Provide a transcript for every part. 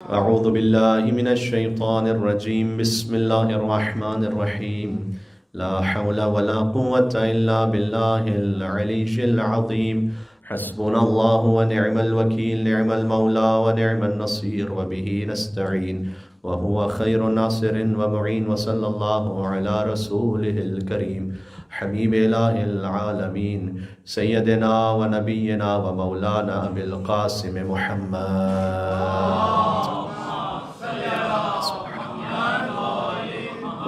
أعوذ بالله من الشيطان الرجيم بسم الله الرحمن الرحيم لا حول ولا قوة إلا بالله العلي العظيم حسبنا الله ونعم الوكيل نعم المولى ونعم النصير وبه نستعين وهو خير ناصر ومعين وصلى الله على رسوله الكريم حبيب إله العالمين سيدنا ونبينا ومولانا أبي القاسم محمد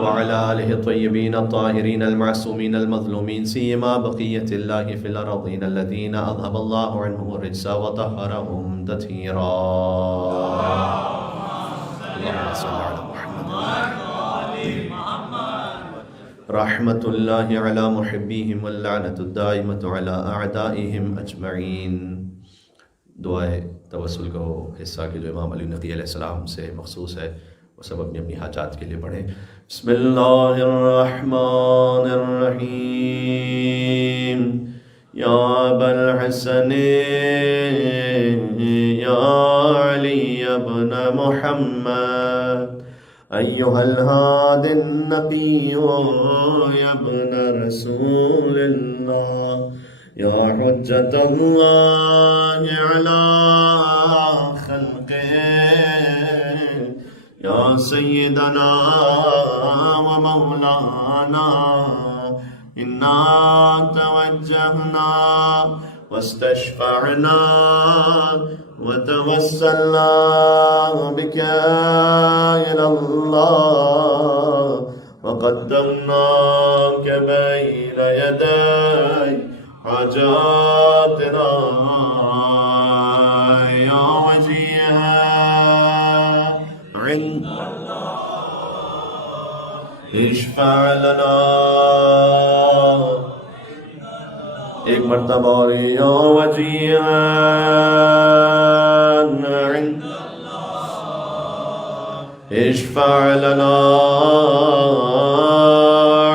وعلى آله الطيبين الطاهرين المعصومين المظلومين سيما بقية الله في الأرضين الذين أذهب الله عنهم الرجس وطهرهم تطهيرا اللهم صل على محمد رحمة الله على محبيهم واللعنة الدائمة على أعدائهم أجمعين. دعائے توسل کا وہ حصہ کہ جو امام علی نقی علیہ السلام سے مخصوص ہے وہ سب اپنی اپنی حاجات کے لیے پڑھیں. بسم اللہ الرحمن الرحیم یا ابا الحسن یا علی ابن محمد ایها الهادي النقي يا ابن رسول الله يا حجة الله على خلقه يا سيدنا ومولانا إنا توجهنا واستشفعنا وتوسلنا بك إلى الله وقدمناك بين يدي حاجاتنا يا وجيها عند اشفع لنا ایک مرتبہ اور یا وجیہا عند اشفع لنا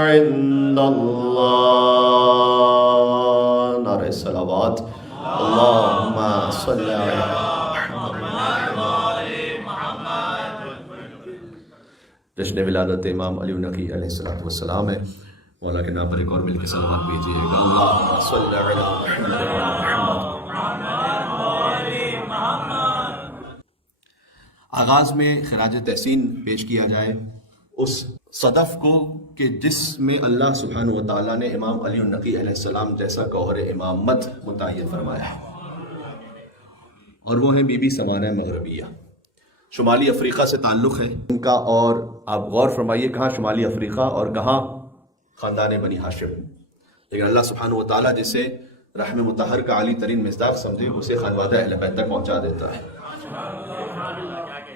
عند اللہ. نعرہ صلوات اللہم صلی علی جشن ولادت امام علی نقی علیہ السلام ہے. مولا کے نام پر ایک اور مل کے صلوات بھیجیے گا. اللہم صلی علی محمد. آغاز میں خراج تحسین پیش کیا جائے اس صدف کو کہ جس میں اللہ سبحانہ و تعالیٰ نے امام علی النقی علیہ السلام جیسا گوہر امامت متعین فرمایا ہے، اور وہ ہیں بی بی سمانہ مغربیہ. شمالی افریقہ سے تعلق ہے ان کا، اور آپ غور فرمائیے کہاں شمالی افریقہ اور کہاں خاندان بنی ہاشم. لیکن اللہ سبحانہ و تعالیٰ جسے رحم مطہر کا عالی ترین مصداق سمجھے اسے خانوادہ اہل بیت تک پہنچا دیتا ہے.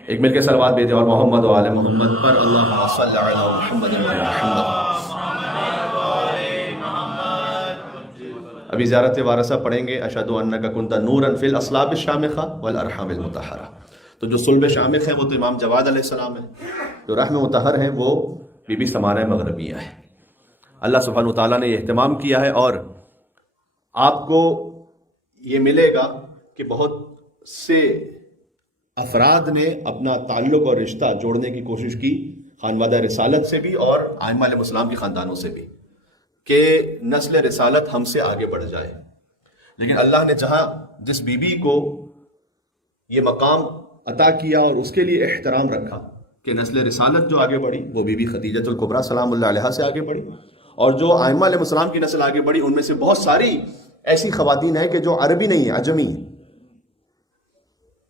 ایک مل کے صلوات بھیجیں اور محمد و آل محمد پر اللہم صلی علی محمد و آل محمد. ابھی زیارت وارثہ پڑھیں گے. اشہد انک کنت نورا فی الاصلاب الشامخہ والارحام المطہرہ. تو جو صلب شامخ ہے وہ تو امام جواد علیہ السلام ہے، جو رحم مطہر ہیں وہ بی بی سمانہ مغربیہ ہے. اللہ سبحانہ وتعالیٰ نے یہ اہتمام کیا ہے، اور آپ کو یہ ملے گا کہ بہت سے افراد نے اپنا تعلق اور رشتہ جوڑنے کی کوشش کی خانوادہ رسالت سے بھی اور ائمہ علیہ السلام کی خاندانوں سے بھی، کہ نسل رسالت ہم سے آگے بڑھ جائے. لیکن اللہ نے جہاں جس بی بی کو یہ مقام عطا کیا اور اس کے لیے احترام رکھا کہ نسل رسالت جو آگے بڑھی وہ بی بی خدیجہ الکبریٰ سلام اللہ علیہا سے آگے بڑھی، اور جو ائمہ علیہ السلام کی نسل آگے بڑھی ان میں سے بہت ساری ایسی خواتین ہیں کہ جو عربی نہیں ہیں، عجمی ہیں.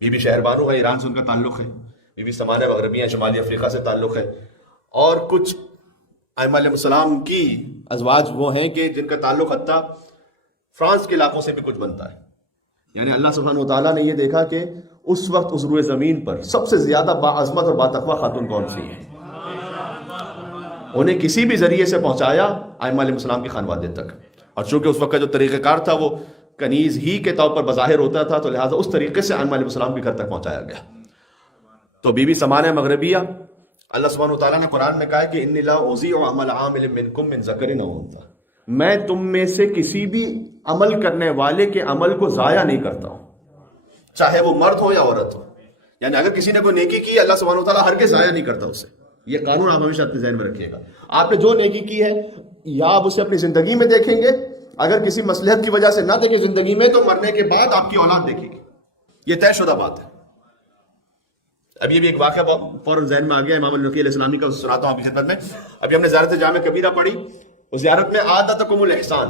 بی بی شہر بانو ہے، ایران سے ان کا تعلق ہے. بی بی سمانہ مغربی ہیں، شمالی افریقہ سے تعلق ہے. اور کچھ ائمہ علیہ السلام کی ازواج وہ ہیں کہ جن کا تعلق حتیٰ فرانس کے علاقوں سے بھی کچھ بنتا ہے. یعنی اللہ سبحانہ وتعالیٰ نے یہ دیکھا کہ اس وقت اس روئے زمین پر سب سے زیادہ باعظمت اور باتقویٰ خاتون کون سی ہیں، انہیں کسی بھی ذریعے سے پہنچایا ائمہ علیہ السلام کی خانوادے تک. اور چونکہ اس وقت کا جو طریقہ کار تھا وہ کنیز ہی کے طور پر بظاہر ہوتا تھا، تو لہٰذا اس طریقے سے ائمہ علیہ السلام کے گھر تک پہنچایا گیا. تو بی بی سمانہ مغربیہ اللہ سبحانہ وتعالیٰ نے قرآن میں کہا ہے کہ انی لا اضیع عمل عامل منکم من ذکر او انثی، میں تم میں سے کسی بھی عمل کرنے والے کے عمل کو ضائع نہیں کرتا ہوں، چاہے وہ مرد ہو یا عورت ہو، یعنی اگر کسی نے کوئی نیکی کی اللہ سبحانہ وتعالیٰ ہرگز ضائع نہیں کرتا اسے. یہ قانون آپ ہمیشہ اپنے ذہن میں رکھیے گا. آپ نے جو نیکی کی ہے یا آپ اسے اپنی زندگی میں دیکھیں گے, اگر کسی مصلحت کی وجہ سے نہ دیکھیں زندگی میں, تو مرنے کے بعد آپ کی اولاد دیکھے گی. یہ طے شدہ بات ہے. اب یہ بھی ایک واقعہ فوراً ذہن میں آ گیا امام النقی علیہ السلامی کا, سناتا ہوں آپ کی خدمت میں. ابھی ہم نے زیارت جامع کبیرہ پڑھی, اس زیارت میں عادتکم الاحسان,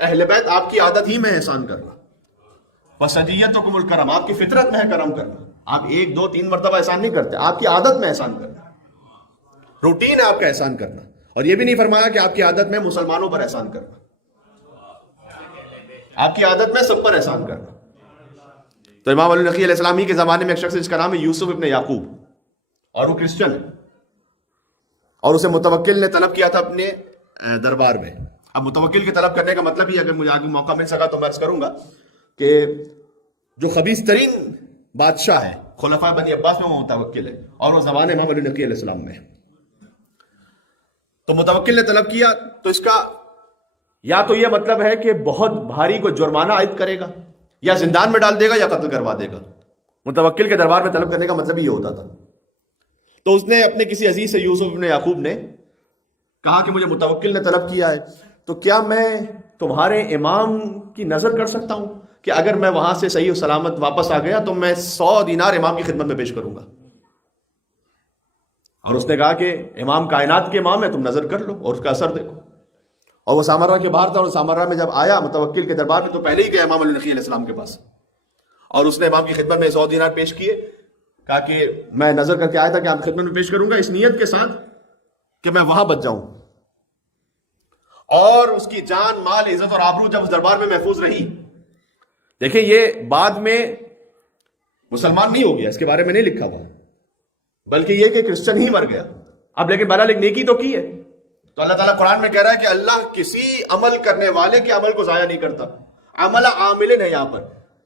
اہل بیت آپ کی عادت ہی میں احسان کرنا. وسجیتکم الکرم, آپ کی فطرت میں ہے کرم کرنا. آپ 1 2 3 مرتبہ احسان نہیں کرتے, آپ کی عادت میں احسان کرنا, روٹین ہے آپ کا احسان کرنا. اور یہ بھی نہیں فرمایا کہ آپ کی عادت میں مسلمانوں پر احسان کرنا, آپ کی عادت میں سب پر احسان کرنا. تو امام علی نقی علیہ السلام ہی کے زمانے میں ایک شخص جس کا نام ہے یوسف ابن یعقوب, اور وہ کرسچن ہے, اور اسے متوکل نے طلب کیا تھا اپنے دربار میں. اب متوکل کے طلب کرنے کا مطلب ہی, اگر مجھے آگے موقع مل سکا تو میں عرض کروں گا کہ جو خبیث ترین بادشاہ ہے خلفاء بنی عباس میں وہ متوکل ہے, اور وہ زمانے امام علی نقی علیہ السلام میں. تو متوکل نے طلب کیا, تو اس کا یا تو یہ مطلب ہے کہ بہت بھاری کو جرمانہ عائد کرے گا, یا زندان میں ڈال دے گا, یا قتل کروا دے گا. متوکل کے دربار میں طلب کرنے کا مطلب یہ ہوتا تھا. تو اس نے اپنے کسی عزیز سے, یوسف بن یعقوب نے کہا کہ مجھے متوکل نے طلب کیا ہے, تو کیا میں تمہارے امام کی نظر کر سکتا ہوں کہ اگر میں وہاں سے صحیح و سلامت واپس آ گیا تو میں 100 دینار امام کی خدمت میں پیش کروں گا. اور اس نے کہا کہ امام کائنات کے امام ہے, تم نظر کر لو اور اس کا اثر دیکھو. اور وہ سامرہ کے باہر تھا, اور سامرہ میں جب آیا متوکل کے دربار میں تو پہلے ہی گیا امام علی نقی علیہ السلام کے پاس, اور اس نے امام کی خدمت میں 100 دینار پیش کیے. کہا کہ میں نظر کر کے آیا تھا کہ آپ کی خدمت میں پیش کروں گا, اس نیت کے ساتھ کہ میں وہاں بچ جاؤں. اور اس کی جان, مال, عزت اور آبرو جب اس دربار میں محفوظ رہی. دیکھیں یہ بعد میں مسلمان نہیں ہو گیا, اس کے بارے میں نہیں لکھا ہوا, بلکہ یہ کہ کرسچن ہی مر گیا. اب لیکن بہرحال ایک نیکی تو کی ہے. تو اللہ تعالیٰ قرآن میں کہہ رہا ہے کہ اللہ کسی عمل کرنے والے کے عمل کو ضائع نہیں کرتا. عمل عامل ہے یہاں پر,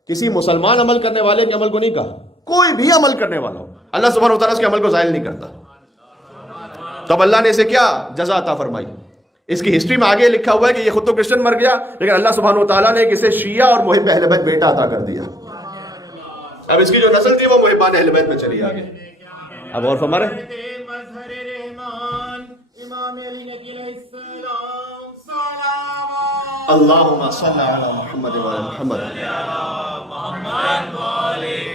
کسی مسلمان عمل کرنے والے کے عمل کو نہیں کہا, کوئی بھی عمل کرنے والا ہو اللہ سبحانہ و تعالیٰ اس کے عمل کو ضائع نہیں کرتا. تو اب اللہ نے اسے کیا جزا عطا فرمائی. اس کی ہسٹری میں آگے لکھا ہوا ہے کہ یہ خود تو کرسچن مر گیا, لیکن اللہ سبحانہ و تعالیٰ نے اسے شیعہ اور محب اہل بیت بیٹا عطا کر دیا. اب اس کی جو نسل تھی وہ محبان اہل بیت میں چلی آگے. اب اور فرما رہے اللہم صلی علی محمد وعلی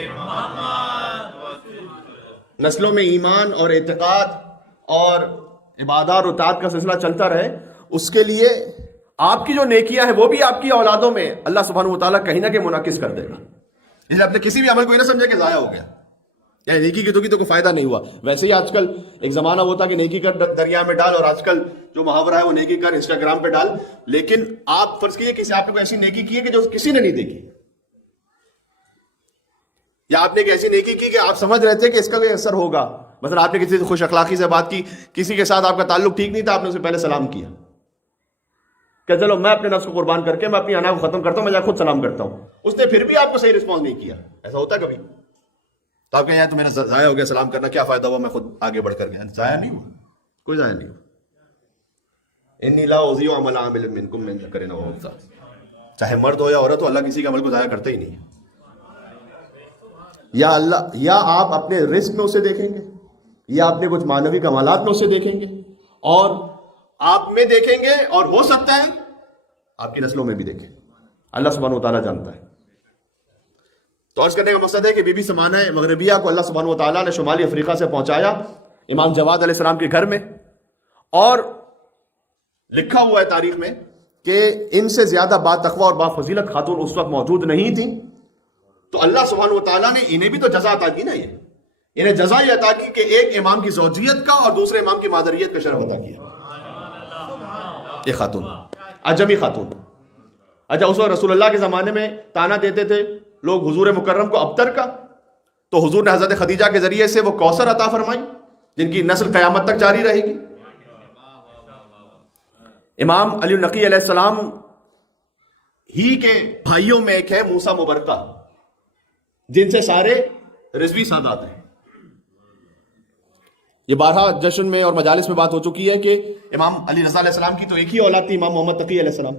محمد. نسلوں میں ایمان اور اعتقاد اور عبادات اور اطاعت کا سلسلہ چلتا رہے, اس کے لیے آپ کی جو نیکیاں ہیں وہ بھی آپ کی اولادوں میں اللہ سبحانہ و تعالیٰ کہیں نہ کہیں منعکس کر دے گا. اس لیے اپنے کسی بھی عمل کو یہ نہ سمجھے کہ ضائع ہو گیا, یعنی نیکی کی تو کوئی فائدہ نہیں ہوا. ویسے ہی آج کل ایک زمانہ ہوتا کہ نیکی کر دریا میں ڈال, اور آج کل جو محاورہ ہے وہ نیکی کر انسٹاگرام پہ ڈال. لیکن آپ فرض کیجئے کسی آپ نے کوئی ایسی نیکی کی ہے کہ جو کسی نے نہیں دیکھی, یا آپ نے ایک ایسی نیکی کی کہ آپ سمجھ رہے تھے کہ اس کا کوئی اثر ہوگا. مثلا آپ نے کسی سے خوش اخلاقی سے بات کی, کسی کے ساتھ آپ کا تعلق ٹھیک نہیں تھا, آپ نے اسے پہلے سلام کیا کہ چلو میں اپنے نفس کو قربان کر کے میں اپنی انا کو ختم کرتا ہوں, میں جا خود سلام کرتا ہوں. اس نے پھر بھی آپ کو صحیح رسپانس نہیں کیا. ایسا ہوتا ہے کبھی؟ تو آپ کہیں یار تو میرا ضائع ہو گیا, سلام کرنا کیا فائدہ ہوا, میں خود آگے بڑھ کر گیا. ضائع نہیں ہوا, کوئی ضائع نہیں ہوا. انی لا اضیع عمل عامل منکم من ذکر او انثی, چاہے مرد ہو یا عورت ہو, اللہ کسی کے عمل کو ضائع کرتے ہی نہیں. یا آپ اپنے رزق میں اسے دیکھیں گے, یا اپنے کچھ معنوی کمالات میں اسے دیکھیں گے, اور آپ میں دیکھیں گے, اور ہو سکتا ہے آپ کی نسلوں میں بھی دیکھیں. اللہ سبحانہ و تعالیٰ جانتا ہے. تو عرض کرنے کا مقصد ہے کہ بی بی سمانہ مغربیہ کو اللہ سبحانہ و تعالیٰ نے شمالی افریقہ سے پہنچایا امام جواد علیہ السلام کے گھر میں, اور لکھا ہوا ہے تاریخ میں کہ ان سے زیادہ با تقوی اور با فضیلت خاتون اس وقت موجود نہیں تھیں. تو اللہ سبحانہ و تعالیٰ نے انہیں بھی تو جزا عطا کی نا, انہیں جزا یہ عطا کی کہ ایک امام کی زوجیت کا اور دوسرے امام کی مادریت کا شرف عطا کیا. یہ خاتون عجمی خاتون. اچھا اس وقت رسول اللہ کے زمانے میں تانا دیتے تھے لوگ حضور مکرم کو ابتر کا, تو حضور نے حضرت خدیجہ کے ذریعے سے وہ کوثر عطا فرمائی جن کی نسل قیامت تک جاری رہے گی. امام علی نقی علیہ السلام ہی کے بھائیوں میں ایک ہے موسیٰ مبرکہ, جن سے سارے رضوی سادات ہیں. یہ بارہا جشن میں اور مجالس میں بات ہو چکی ہے کہ امام علی رضا علیہ السلام کی تو ایک ہی اولاد تھی, امام محمد تقی علیہ السلام.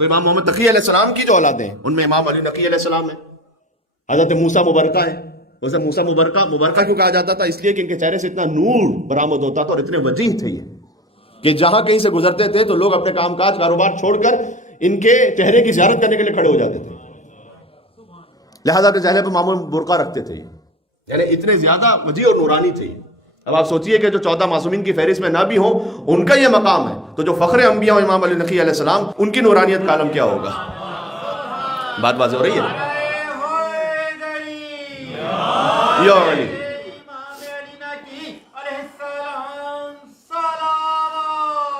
تو امام محمد تقی علیہ السلام کی جو اولادیں ہیں ان میں امام علی نقی علیہ السلام ہے, حضرت موسیٰ مبرکہ ہے, اسے موسیٰ مبارکہ کیوں کہا جاتا تھا؟ اس لیے کہ ان کے چہرے سے اتنا نور برآمد ہوتا تھا اور اتنے وجیح تھے یہ کہ جہاں کہیں سے گزرتے تھے تو لوگ اپنے کام کاج کاروبار چھوڑ کر ان کے چہرے کی زیارت کرنے کے لیے کھڑے ہو جاتے تھے، لہذا اپنے چہرے پہ معمول برقع رکھتے تھے، یعنی اتنے زیادہ وجیح اور نورانی تھے۔ اب آپ سوچئے کہ جو 14 معصومین کی فہرست میں نہ بھی ہوں ان کا یہ مقام ہے، تو جو فخر انبیاء و امام علی نقی علیہ السلام ان کی نورانیت کا عالم کیا ہوگا؟ بات واضح ہو رہی ہے؟ یا علی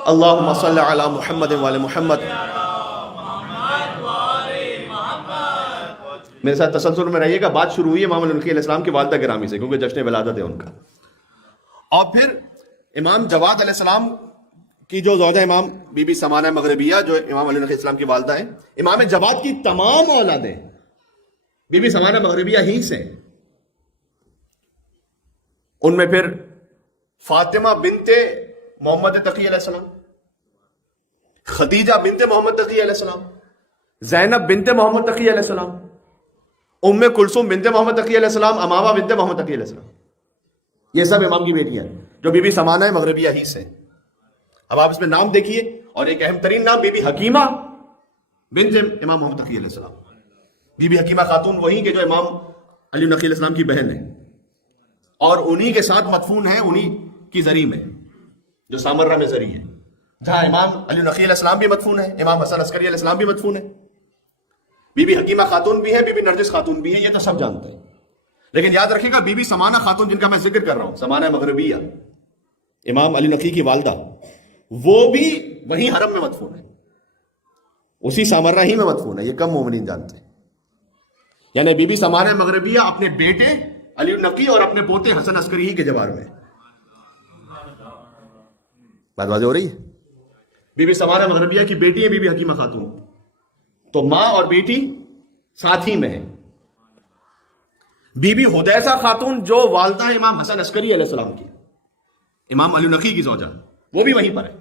اللہم صلی علی محمد وعلی محمد۔ میرے ساتھ تسلسل میں رہیے گا، بات شروع ہوئی ہے امام علی نقی علیہ السلام کی والدہ گرامی سے، کیونکہ جشن ولادت ہے ان کا، اور پھر امام جواد علیہ السلام کی جو زوجہ امام بی بی سمانہ مغربیہ جو امام علی نقی علیہ السلام کی والدہ ہیں، امام جواد کی تمام اولادیں بی بی سمانہ مغربیہ ہی سے، ان میں پھر فاطمہ بنت محمد تقی علیہ السلام، خدیجہ بنت محمد تقی علیہ السلام، زینب بنت محمد تقی علیہ السلام، ام کلثوم بنت محمد تقی علیہ السلام، امامہ بنت محمد تقی علیہ السلام، یہ سب امام کی بیٹیاں ہیں جو بی بی سمانہ مغربیہ ہی سے۔ اب آپ اس میں نام دیکھیے، اور ایک اہم ترین نام بی بی حکیمہ بنت امام محمد تقی علیہ السلام۔ بی بی حکیمہ خاتون وہی کہ جو امام علی نقی علیہ السلام کی بہن ہے، اور انہی کے ساتھ مدفون ہے انہی کی زری میں جو سامرہ میں زری ہے، جہاں امام علی نقی علیہ السلام بھی مدفون ہے، امام حسن عسکری علیہ السلام بھی مدفون ہے، بی بی حکیمہ خاتون بھی ہے، بی بی نرجس خاتون بھی ہے، یہ تو سب جانتے ہیں۔ لیکن یاد رکھیے گا بی بی سمانہ خاتون جن کا میں ذکر کر رہا ہوں، سمانہ مغربیہ امام علی نقی کی والدہ، وہ بھی وہی حرم میں مدفون ہے، اسی سامرہ ہی میں مدفون ہے، یہ کم مومنین جانتے ہیں۔ یعنی بی بی سمانہ مغربیہ اپنے بیٹے علی نقی اور اپنے پوتے حسن عسکری ہی کے جوار میں۔ بات واضح ہو رہی ہے؟ بی بی سمانہ مغربیہ کی بیٹی ہے بی بی حکیمہ خاتون، تو ماں اور بیٹی ساتھ ہی میں ہے۔ بی بی حدیثہ خاتون جو والدہ امام حسن عسکری علیہ السلام کی، امام علی نقی کی زوجہ، وہ بھی وہیں پر ہے،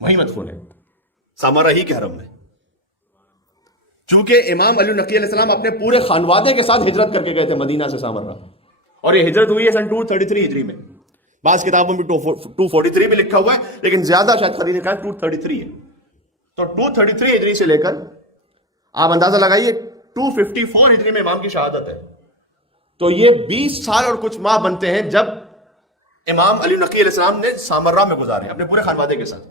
وہیں مدفون ہے، سامرہ ہی کے حرم میں۔ چونکہ امام علی نقی علیہ السلام اپنے پورے خانوادے کے ساتھ ہجرت کر کے گئے تھے مدینہ سے سامرہ، اور یہ ہجرت ہوئی ہے سن 233 ہجری میں، بعض کتابوں میں 243 بھی لکھا ہوا ہے، لیکن زیادہ شاید خریدے کا 233 ہے۔ تو 233 ہجری سے لے کر آپ اندازہ لگائیے 254 ہجری میں امام کی شہادت ہے، تو یہ 20 سال اور کچھ ماہ بنتے ہیں جب امام علی نقی علیہ السلام نے سامرہ میں گزارے اپنے پورے خانوادے کے ساتھ۔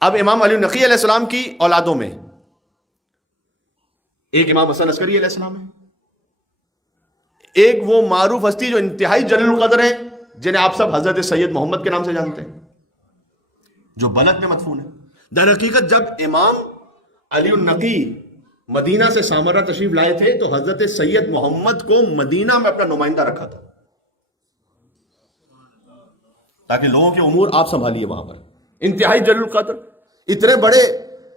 اب امام علی نقی علیہ السلام کی اولادوں میں ایک امام حسن عسکری علیہ السلام ہے، ایک وہ معروف ہستی جو انتہائی جلیل القدر ہیں جنہیں آپ سب حضرت سید محمد کے نام سے جانتے ہیں، جو بلد میں مدفون ہے۔ در حقیقت جب امام علی النقی مدینہ سے سامرہ تشریف لائے تھے تو حضرت سید محمد کو مدینہ میں اپنا نمائندہ رکھا تھا تاکہ لوگوں کے امور آپ سنبھالیے وہاں پر۔ انتہائی جلیل القدر، اتنے بڑے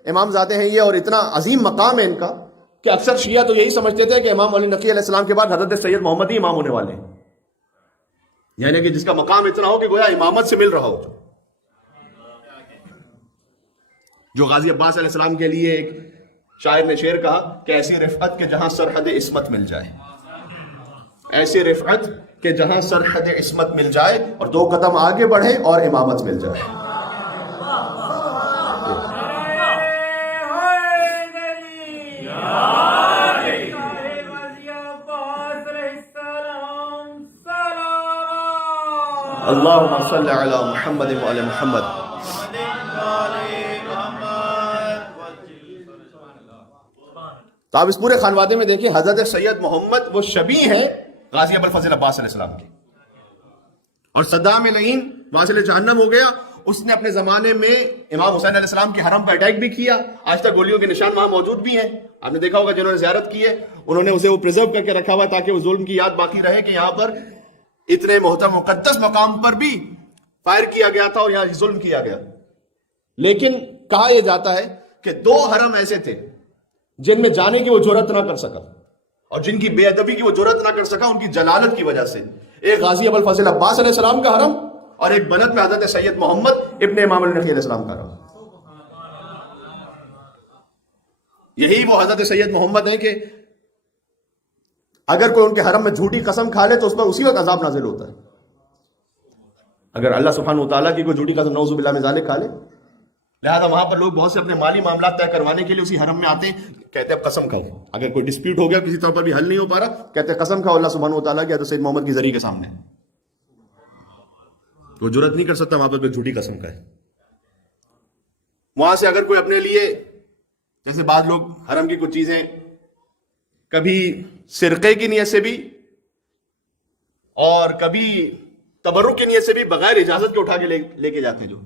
امام زادے ہیں یہ، اور اتنا عظیم مقام ہے ان کا کہ اکثر شیعہ تو یہی سمجھتے تھے کہ امام علی نقی علیہ السلام کے بعد حضرت سید محمد ہی امام ہونے والے ہیں، یعنی کہ جس کا مقام اتنا ہو کہ گویا امامت سے مل رہا ہو۔ جو غازی عباس علیہ السلام کے لیے ایک شاعر نے شعر کہا کہ ایسی رفعت کہ جہاں سرحد عصمت مل جائے، ایسی رفعت کہ جہاں سرحد عصمت مل جائے اور 2 قدم آگے بڑھے اور امامت مل جائے۔ اللہم صلی علی محمد وعلی محمد۔ تو آپ اس پورے خانوادے میں دیکھیں، حضرت سید محمد وہ شبیہ ہیں غازی ابوالفضل عباس علیہ السلام کی، اور صدام لعین واصل جہنم ہو گیا، اس نے اپنے زمانے میں امام حسین علیہ السلام کے حرم پر اٹیک بھی کیا، آج تک گولیوں کے نشان وہاں موجود بھی ہیں، آپ نے دیکھا ہوگا جنہوں نے زیارت کی ہے انہوں نے اسے وہ پریزرو کر کے رکھا ہوا تاکہ وہ ظلم کی یاد باقی رہے کہ یہاں پر اتنے محترم مقدس مقام پر بھی فائر کیا گیا تھا اور یہاں ظلم کیا گیا۔ لیکن کہا یہ جاتا ہے کہ 2 حرم ایسے تھے جن میں جانے کی وہ جرأت نہ کر سکا، اور جن کی بے ادبی کی وہ جرأت نہ کر سکا ان کی جلالت کی وجہ سے، ایک غازی ابوالفضل عباس علیہ السلام کا حرم اور ایک بلد میں حضرت سید محمد ابن امام علی نقی علیہ السلام کا حرم۔ یہی وہ حضرت سید محمد ہیں کہ اگر کوئی ان کے حرم میں جھوٹی قسم کھا لے تو اس پر اسی وقت عذاب نازل ہوتا ہے. اگر اللہ سبحانہ و تعالیٰ کی کوئی جھوٹی قسم نعوذ باللہ من ذالک کھا لے. لہٰذا وہاں پر لوگ بہت سے اپنے مالی معاملات طے کروانے کے لیے اسی حرم میں آتے ہیں, کہتے ہیں اب قسم کھاؤ. اگر کوئی ڈسپیوٹ ہو گیا کسی طور پر بھی حل نہیں ہو پا رہا, کہتے ہیں قسم کھاؤ اللہ سبحانہ و تعالیٰ کی حضرت سید محمد کی ذریعے کے سامنے. وہ جرت نہیں کر سکتا وہاں پر کوئی جھوٹی قسم کھائے. وہاں سے اگر کوئی اپنے لیے, جیسے بعض لوگ حرم کی کچھ چیزیں کبھی سرقے کی نیت سے بھی اور کبھی تبرک کی نیت سے بھی بغیر اجازت کے اٹھا کے لے کے جاتے ہیں. جو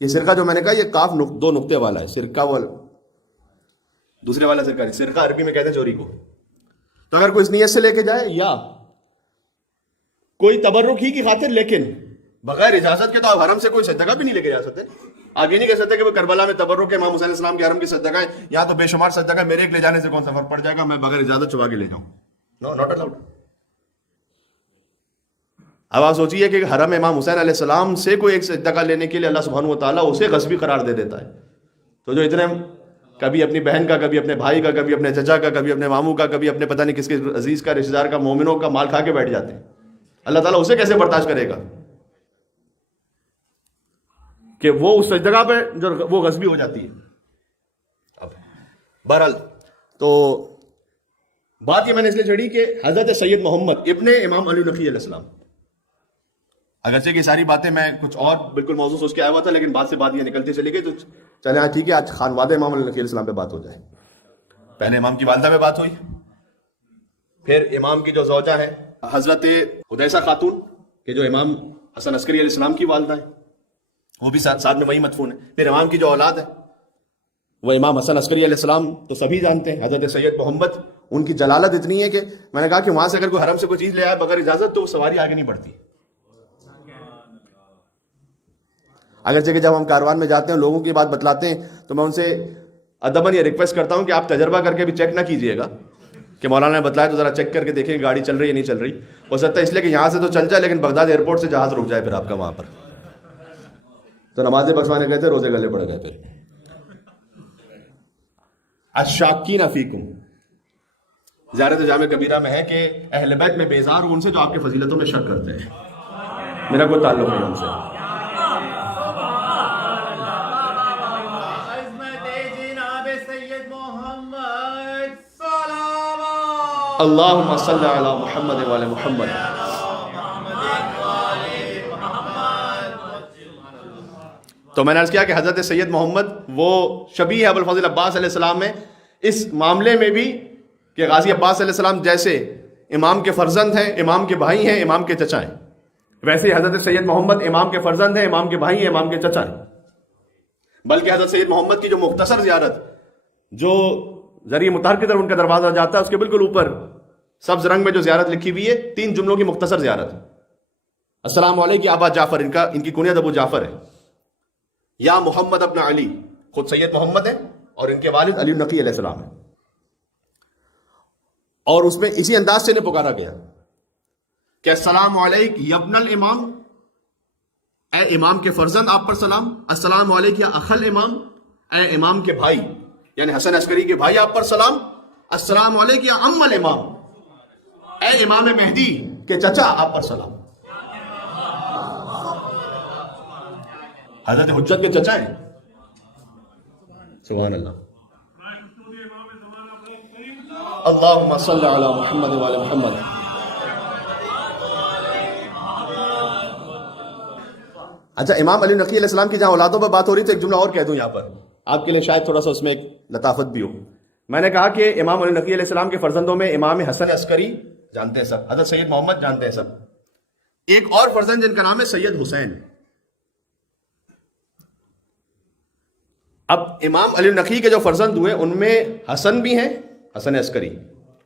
یہ سرقہ جو میں نے کہا یہ کاف دو نقطے والا ہے, سرقہ والا دوسرے والا سرقہ نہیں. سرقہ عربی میں کہتے ہیں چوری کو. تو اگر کوئی اس نیت سے لے کے جائے یا کوئی تبرک ہی کی خاطر, لیکن بغیر اجازت کے, تو آپ حرم سے کوئی صدقہ بھی نہیں لے کے جا سکتے. آپ یہ نہیں کہہ سکتے کہ وہ کربلا میں تبرک ہے امام حسین علیہ السلام کے حرم کی صدقہ ہے, یہاں تو بے شمار صدقہ ہے, میرے ایک لے جانے سے کون سا فرق پڑ جائے گا, میں بغیر اجازت چھپا کے لے جاؤں. نو, ناٹ الاؤڈ. اب آپ سوچیے کہ حرم امام حسین علیہ السلام سے کوئی ایک صدقہ لینے کے لیے اللہ سبحانہ و تعالیٰ اسے غصبی قرار دے دیتا ہے. تو جو اتنے کبھی اپنی بہن کا, کبھی اپنے بھائی کا, کبھی اپنے چچا کا, کبھی اپنے ماموں کا, کبھی اپنے پتہ نہیں کس کے عزیز کا, رشتہ دار کا, مومنوں کا مال کھا کے بیٹھ جاتے ہیں, اللہ تعالیٰ اسے کیسے برداشت کرے گا کہ وہ اس جگہ پہ جو وہ غصبی ہو جاتی ہے. اب بہرحال تو بات یہ میں نے اس لیے چھڑی کہ حضرت سید محمد ابن امام علی نقی علیہ السلام, اگرچہ کہ ساری باتیں میں کچھ اور بالکل موضوع سوچ کے آیا ہوا تھا, لیکن بات سے بات یہ نکلتی چلی گئی, تو چلے ہاں ٹھیک ہے, آج خانوادہ امام علی نقی علیہ السلام پہ بات ہو جائے. پہلے امام کی والدہ پہ بات ہوئی, پھر امام کی جو زوجہ ہے حضرت حدیثہ خاتون کہ جو امام حسن عسکری علیہ السلام کی والدہ ہے, وہ بھی ساتھ میں وہی مدفون ہے. پھر امام کی جو اولاد ہے وہ امام حسن عسکری علیہ السلام تو سبھی جانتے ہیں, حضرت سید محمد, ان کی جلالت اتنی ہے کہ میں نے کہا کہ وہاں سے اگر کوئی حرم سے کوئی چیز لے آئے بغیر اجازت تو وہ سواری آگے نہیں بڑھتی. اگرچہ کہ جب ہم کاروان میں جاتے ہیں لوگوں کی بات بتلاتے ہیں تو میں ان سے ادباً یہ ریکویسٹ کرتا ہوں کہ آپ تجربہ کر کے بھی چیک نہ کیجیے گا کہ مولانا نے بتلایا تو ذرا چیک کر کے دیکھیں گاڑی چل رہی ہے نہیں چل رہی. ہو سکتا ہے اس لیے کہ یہاں سے تو چل جائے لیکن بغداد ایئرپورٹ سے جہاز رک جائے پھر آپ کا وہاں پر, تو نمازیں بخشوانے گئے تھے, روزے گلے پڑ گئے. پھر الشاکین فیکم, زیارت جامع کبیرہ میں ہے کہ اہل بیت میں بیزار ہوں ان سے جو آپ کے فضیلتوں میں شک کرتے ہیں. میرا کوئی تعلق نہیں ان سے. اللہم صلی علی محمد وعلی محمد. تو میں نے عرض کیا کہ حضرت سید محمد وہ شبیہ ابو الفضل عباس علیہ السلام میں اس معاملے میں بھی کہ غازی عباس علیہ السلام جیسے امام کے فرزند ہیں, امام کے بھائی ہیں, امام کے چچا ہیں, ویسے ہی حضرت سید محمد امام کے فرزند ہیں, امام کے بھائی ہیں, امام کے چچا ہیں. بلکہ حضرت سید محمد کی جو مختصر زیارت جو ذریعہ مطہر کی طرف ان کا دروازہ جاتا ہے اس کے بالکل اوپر سبز رنگ میں جو زیارت لکھی ہوئی ہے 3 جملوں کی مختصر زیارت. السلام علیکم ابا جعفر, ان کی کنیت ابو جعفر ہے. یا محمد ابن علی, خود سید محمد ہیں اور ان کے والد علی نقی علیہ السلام ہیں. اور اس میں اسی انداز سے انہیں پکارا گیا کہ السلام علیکم یا ابن الامام, اے امام کے فرزند آپ پر سلام. السلام علیکم یا اخ الامام, اے امام کے بھائی یعنی حسن عسکری کے بھائی آپ پر سلام. السلام علیکم یا ام الامام, اے امام مہدی کے چچا آپ پر سلام. حضرت حجت کے چچا ہیں. سبحان اللہ. اللہم صلی علی محمد وعلی محمد. اچھا, امام علی نقی علیہ السلام کی جہاں اولادوں پر بات ہو رہی تو ایک جملہ اور کہہ دوں یہاں پر آپ کے لیے, شاید تھوڑا سا اس میں ایک لطافت بھی ہو. میں نے کہا کہ امام علی نقی علیہ السلام کے فرزندوں میں امام حسن عسکری جانتے ہیں سب, حضرت سید محمد جانتے ہیں سب, ایک اور فرزند جن کا نام ہے سید حسین. اب امام علی نقی کے جو فرزند ہوئے ان میں حسن بھی ہیں, حسن عسکری,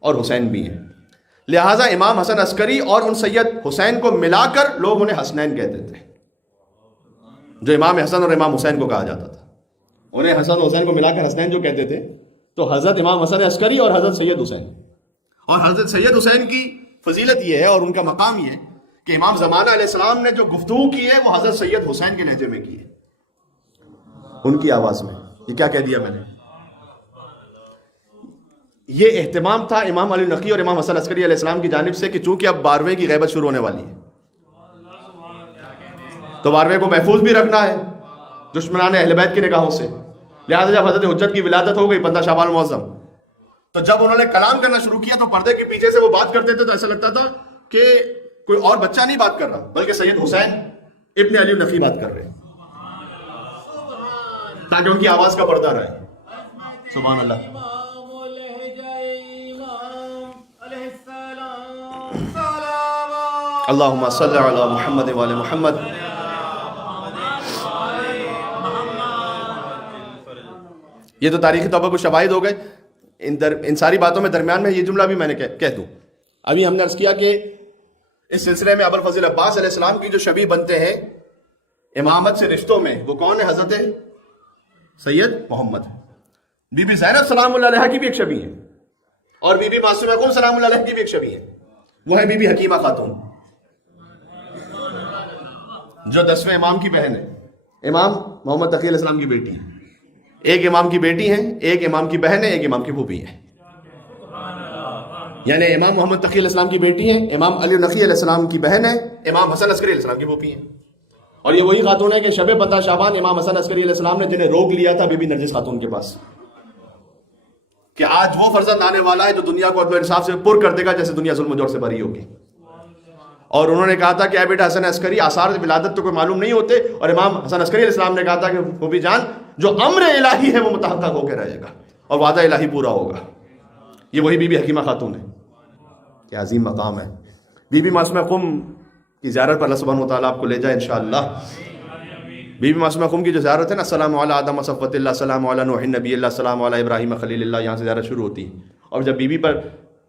اور حسین بھی ہیں. لہٰذا امام حسن عسکری اور ان سید حسین کو ملا کر لوگ انہیں حسنین کہتے تھے, جو امام حسن اور امام حسین کو کہا جاتا تھا. انہیں حسن حسین کو ملا کر حسنین جو کہتے تھے, تو حضرت امام حسن عسکری اور حضرت سید حسین. اور حضرت سید حسین کی فضیلت یہ ہے اور ان کا مقام یہ ہے کہ امام زمانہ علیہ السلام نے جو گفتگو کی ہے وہ حضرت سید حسین کے لہجے میں کی ہے, ان کی آواز میں. یہ کیا کہہ دیا میں نے؟ یہ اہتمام تھا امام علی نقی اور امام حسن عسکری علیہ السلام کی جانب سے کہ چونکہ اب 12ویں کی غیبت شروع ہونے والی ہے تو 12ویں کو محفوظ بھی رکھنا ہے دشمنان اہل بیت کی نگاہوں سے، لہٰذا جب حضرت حجت کی ولادت ہو گئی 15 شعبان المعظم، تو جب انہوں نے کلام کرنا شروع کیا تو پردے کے پیچھے سے وہ بات کرتے تھے تو ایسا لگتا تھا کہ کوئی اور بچہ نہیں بات کر رہا بلکہ سید حسین ابن علی نقی بات کر رہے ہیں، تاکہ ان کی آواز کا پردہ رہے. سبحان اللہ. اللہم صلی علی محمد وعلی محمد. یہ تو تاریخی طور پر کچھ شواہد ہو گئے. ان ساری باتوں میں درمیان میں یہ جملہ بھی میں نے کہہ دوں. ابھی ہم نے عرض کیا کہ اس سلسلے میں ابوالفضل عباس علیہ السلام کی جو شبیہ بنتے ہیں امامت سے رشتوں میں، وہ کون ہے؟ حضرت سید محمد. بی بی زینب سلام اللہ علیہ کی بھی ایک شبیہ ہے، اور بی بی معصومہ کلثوم سلام اللہ علیہ کی بھی ایک شبیہ ہے، وہ ہے بی بی حکیمہ خاتون جو 10ویں امام کی بہن ہے، امام محمد تقی علیہ السلام کی بیٹی ہے. ایک امام کی بیٹی ہیں، ایک امام کی بہن ہے، ایک امام کی پھوپھی ہے. یعنی امام محمد تقی علیہ السلام کی بیٹی ہے، امام علی نقی علیہ السلام کی بہن ہے، امام حسن عسکری علیہ السلام کی پھوپھی ہے. اور یہ وہی خاتون ہے کہ شب 15 شعبان امام حسن عسکری علیہ السلام نے جنہیں روک لیا تھا بی بی نرجس خاتون کے پاس کہ آج وہ فرزند آنے والا ہے جو دنیا کو عدل و انصاف سے پر کر دے گا جیسے دنیا ظلم و جور سے بری ہوگی. اور انہوں نے کہا تھا کہ اے بیٹا حسن عسکری، آثار ولادت تو کوئی معلوم نہیں ہوتے، اور امام حسن عسکری علیہ السلام نے کہا تھا کہ پھوپھی جان جو امر الہی ہے وہ متحقق ہو کے رہے گا اور وعدہ الہی پورا ہوگا. یہ وہی بی بی حکیمہ خاتون ہے. کیا عظیم مقام ہے. بی بی معصومہ قم کی زیارت پر اللہ سبحانہ و تعالیٰ آپ کو لے جائے انشاءاللہ. بی بی معصومہ قم کی جو زیارت ہے نا، السلام علی آدم صفوت اللہ، السلام علی نوح نبی اللہ، السلام علی ابراہیم خلیل اللہ، یہاں سے زیارت شروع ہوتی ہے. اور جب بی بی پر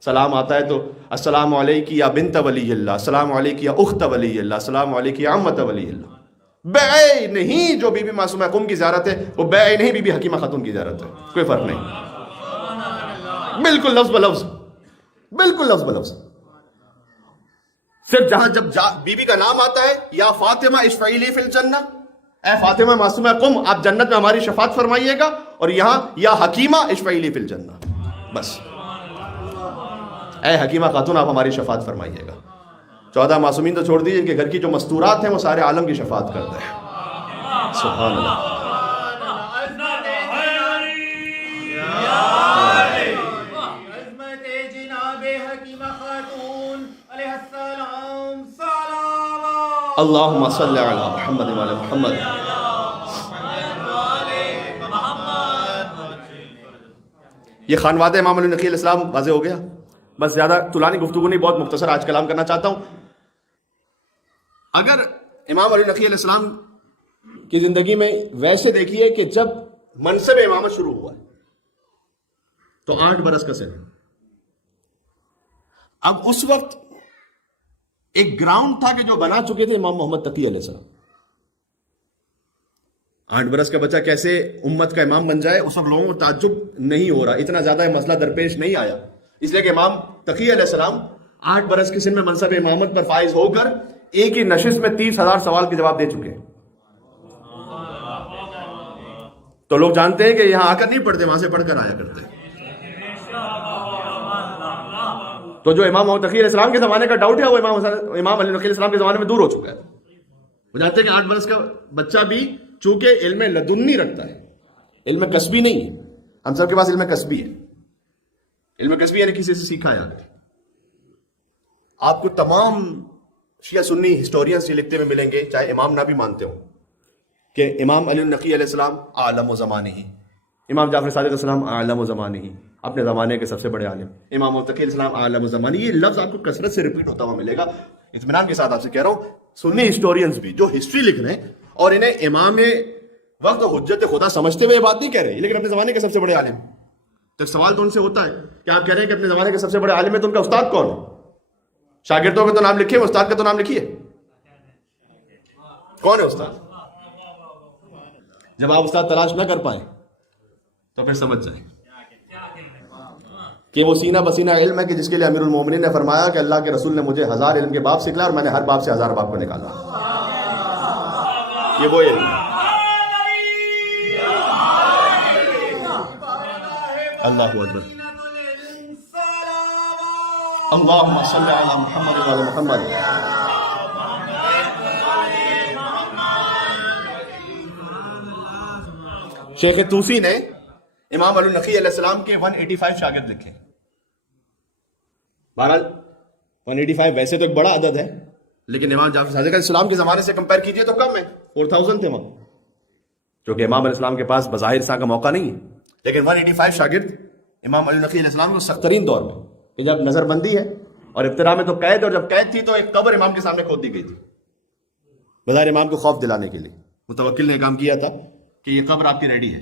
سلام آتا ہے تو السلام علیک یا بنت ولی اللہ، السلام علیک یا اخت ولی اللہ، السلام علیک یا عمت ولی اللہ. بے نہیں جو بی بی معصومہ قم کی زیارت ہے وہ بے نہیں بی بی حکیمہ خاتون کی زیارت ہے، کوئی فرق نہیں، بالکل لفظ بلفظ، بالکل لفظ بلفظ. صرف جہاں جب بی بی کا نام آتا ہے یا فاطمہ اشفعی لی فی الجنہ، اے فاطمہ معصومہ قم آپ جنت میں ہماری شفاعت فرمائیے گا، اور یہاں یا حکیمہ اشفعی لی فی الجنہ، بس اے حکیمہ خاتون آپ ہماری شفاعت فرمائیے گا. 14 معصومین تو چھوڑ دیجیے کہ گھر کی جو مستورات ہیں وہ سارے عالم کی شفاعت کرتے ہیں. سبحان اللہ. اللہم صلی علی محمد وعلی محمد. یہ خانواد امام علی نقی علیہ السلام واضح ہو گیا. بس زیادہ طولانی گفتگو نہیں، بہت مختصر آج کلام کرنا چاہتا ہوں. اگر امام علی نقی علیہ السلام کی زندگی میں ویسے دیکھیے کہ جب منصب امامت شروع ہوا تو 8 برس کا سن. اب اس وقت ایک گراؤنڈ تھا کہ جو بنا چکے تھے امام محمد تقی علیہ السلام. 8 برس کا بچہ کیسے امت کا امام بن جائے اس وقت لوگوں کو تعجب نہیں ہو رہا، اتنا زیادہ مسئلہ درپیش نہیں آیا، اس لیے کہ امام تقی علیہ السلام 8 برس کے سن میں منصب امامت پر فائز ہو کر ایک ہی نشست میں 30,000 سوال کے جواب دے چکے ہیں. تو لوگ جانتے ہیں کہ یہاں آ کر نہیں پڑھتے، وہاں سے پڑھ کر آیا کرتے. تو جو امام محمد تقی علیہ السلام کے زمانے کا ڈاؤٹ ہے وہ امام علی نقی علیہ السلام کے زمانے میں دور ہو چکا ہے. وہ جانتے ہیں کہ 8 برس کا بچہ بھی چونکہ علم لدنی رکھتا ہے، علم کسبی نہیں ہے. ہم سب کے پاس علم کسبی ہے. علم کسبی یعنی کسی سے سیکھا ہے. آپ کو تمام شیعہ سنی ہسٹورینز یہ لکھتے ہوئے ملیں گے، چاہے امام نہ بھی مانتے ہوں، کہ امام علی نقی علیہ السلام عالم و زمانہ ہی، امام جعفر صادق علیہ السلام عالم و زمانہ ہی، اپنے زمانے کے سب سے بڑے عالم، امام تقی علیہ السلام عالم و زمانہ. یہ لفظ آپ کو کثرت سے ریپیٹ ہوتا ہوا ملے گا. اطمینان کے ساتھ آپ سے کہہ رہا ہوں، سنی ہسٹورینز بھی جو ہسٹری لکھ رہے ہیں اور انہیں امام وقت حجت خدا سمجھتے ہوئے یہ بات نہیں کہہ رہے، لیکن اپنے زمانے کے سب سے بڑے عالم. تو سوال تو ان سے ہوتا ہے کہ آپ کہہ رہے ہیں کہ اپنے زمانے کے سب سے بڑے عالم ہے، تو ان کا استاد کون ہے؟ شاگردوں کے تو نام لکھیے، استاد کا تو نام لکھیے. کون ہے استاد؟ جب آپ استاد تلاش نہ کر پائیں تو پھر سمجھ جائیں کہ وہ سینہ بسینہ علم ہے کہ جس کے لیے امیر المومنین نے فرمایا کہ اللہ کے رسول نے مجھے 1000 علم کے باب سکھلا اور میں نے ہر باب سے 1000 باب کو نکالا. یہ وہ علم ہے. اللہ اکبر. اللہم صلی علی محمد وعلی محمد. شیخ طوسی نے امام علی نقی علیہ السلام کے 185 شاگرد لکھے. بہرحال 185 ویسے تو ایک بڑا عدد ہے، لیکن امام جعفر صادق علیہ السلام کے زمانے سے کمپیئر کیجئے تو کم ہے، 4000 تھے وہاں، کیونکہ امام علیہ السلام کے پاس بظاہر سا کا موقع نہیں ہے. لیکن 185 شاگرد امام علی نقی علیہ السلام کو سخت ترین دور میں، کہ جب نظر بندی ہے اور ابتدا میں تو قید، اور جب قید تھی تو ایک قبر امام کے سامنے کھود دی گئی تھی بظاہر امام کو خوف دلانے کے لیے. متوکل نے کام کیا تھا کہ یہ قبر آپ کی ریڈی ہے،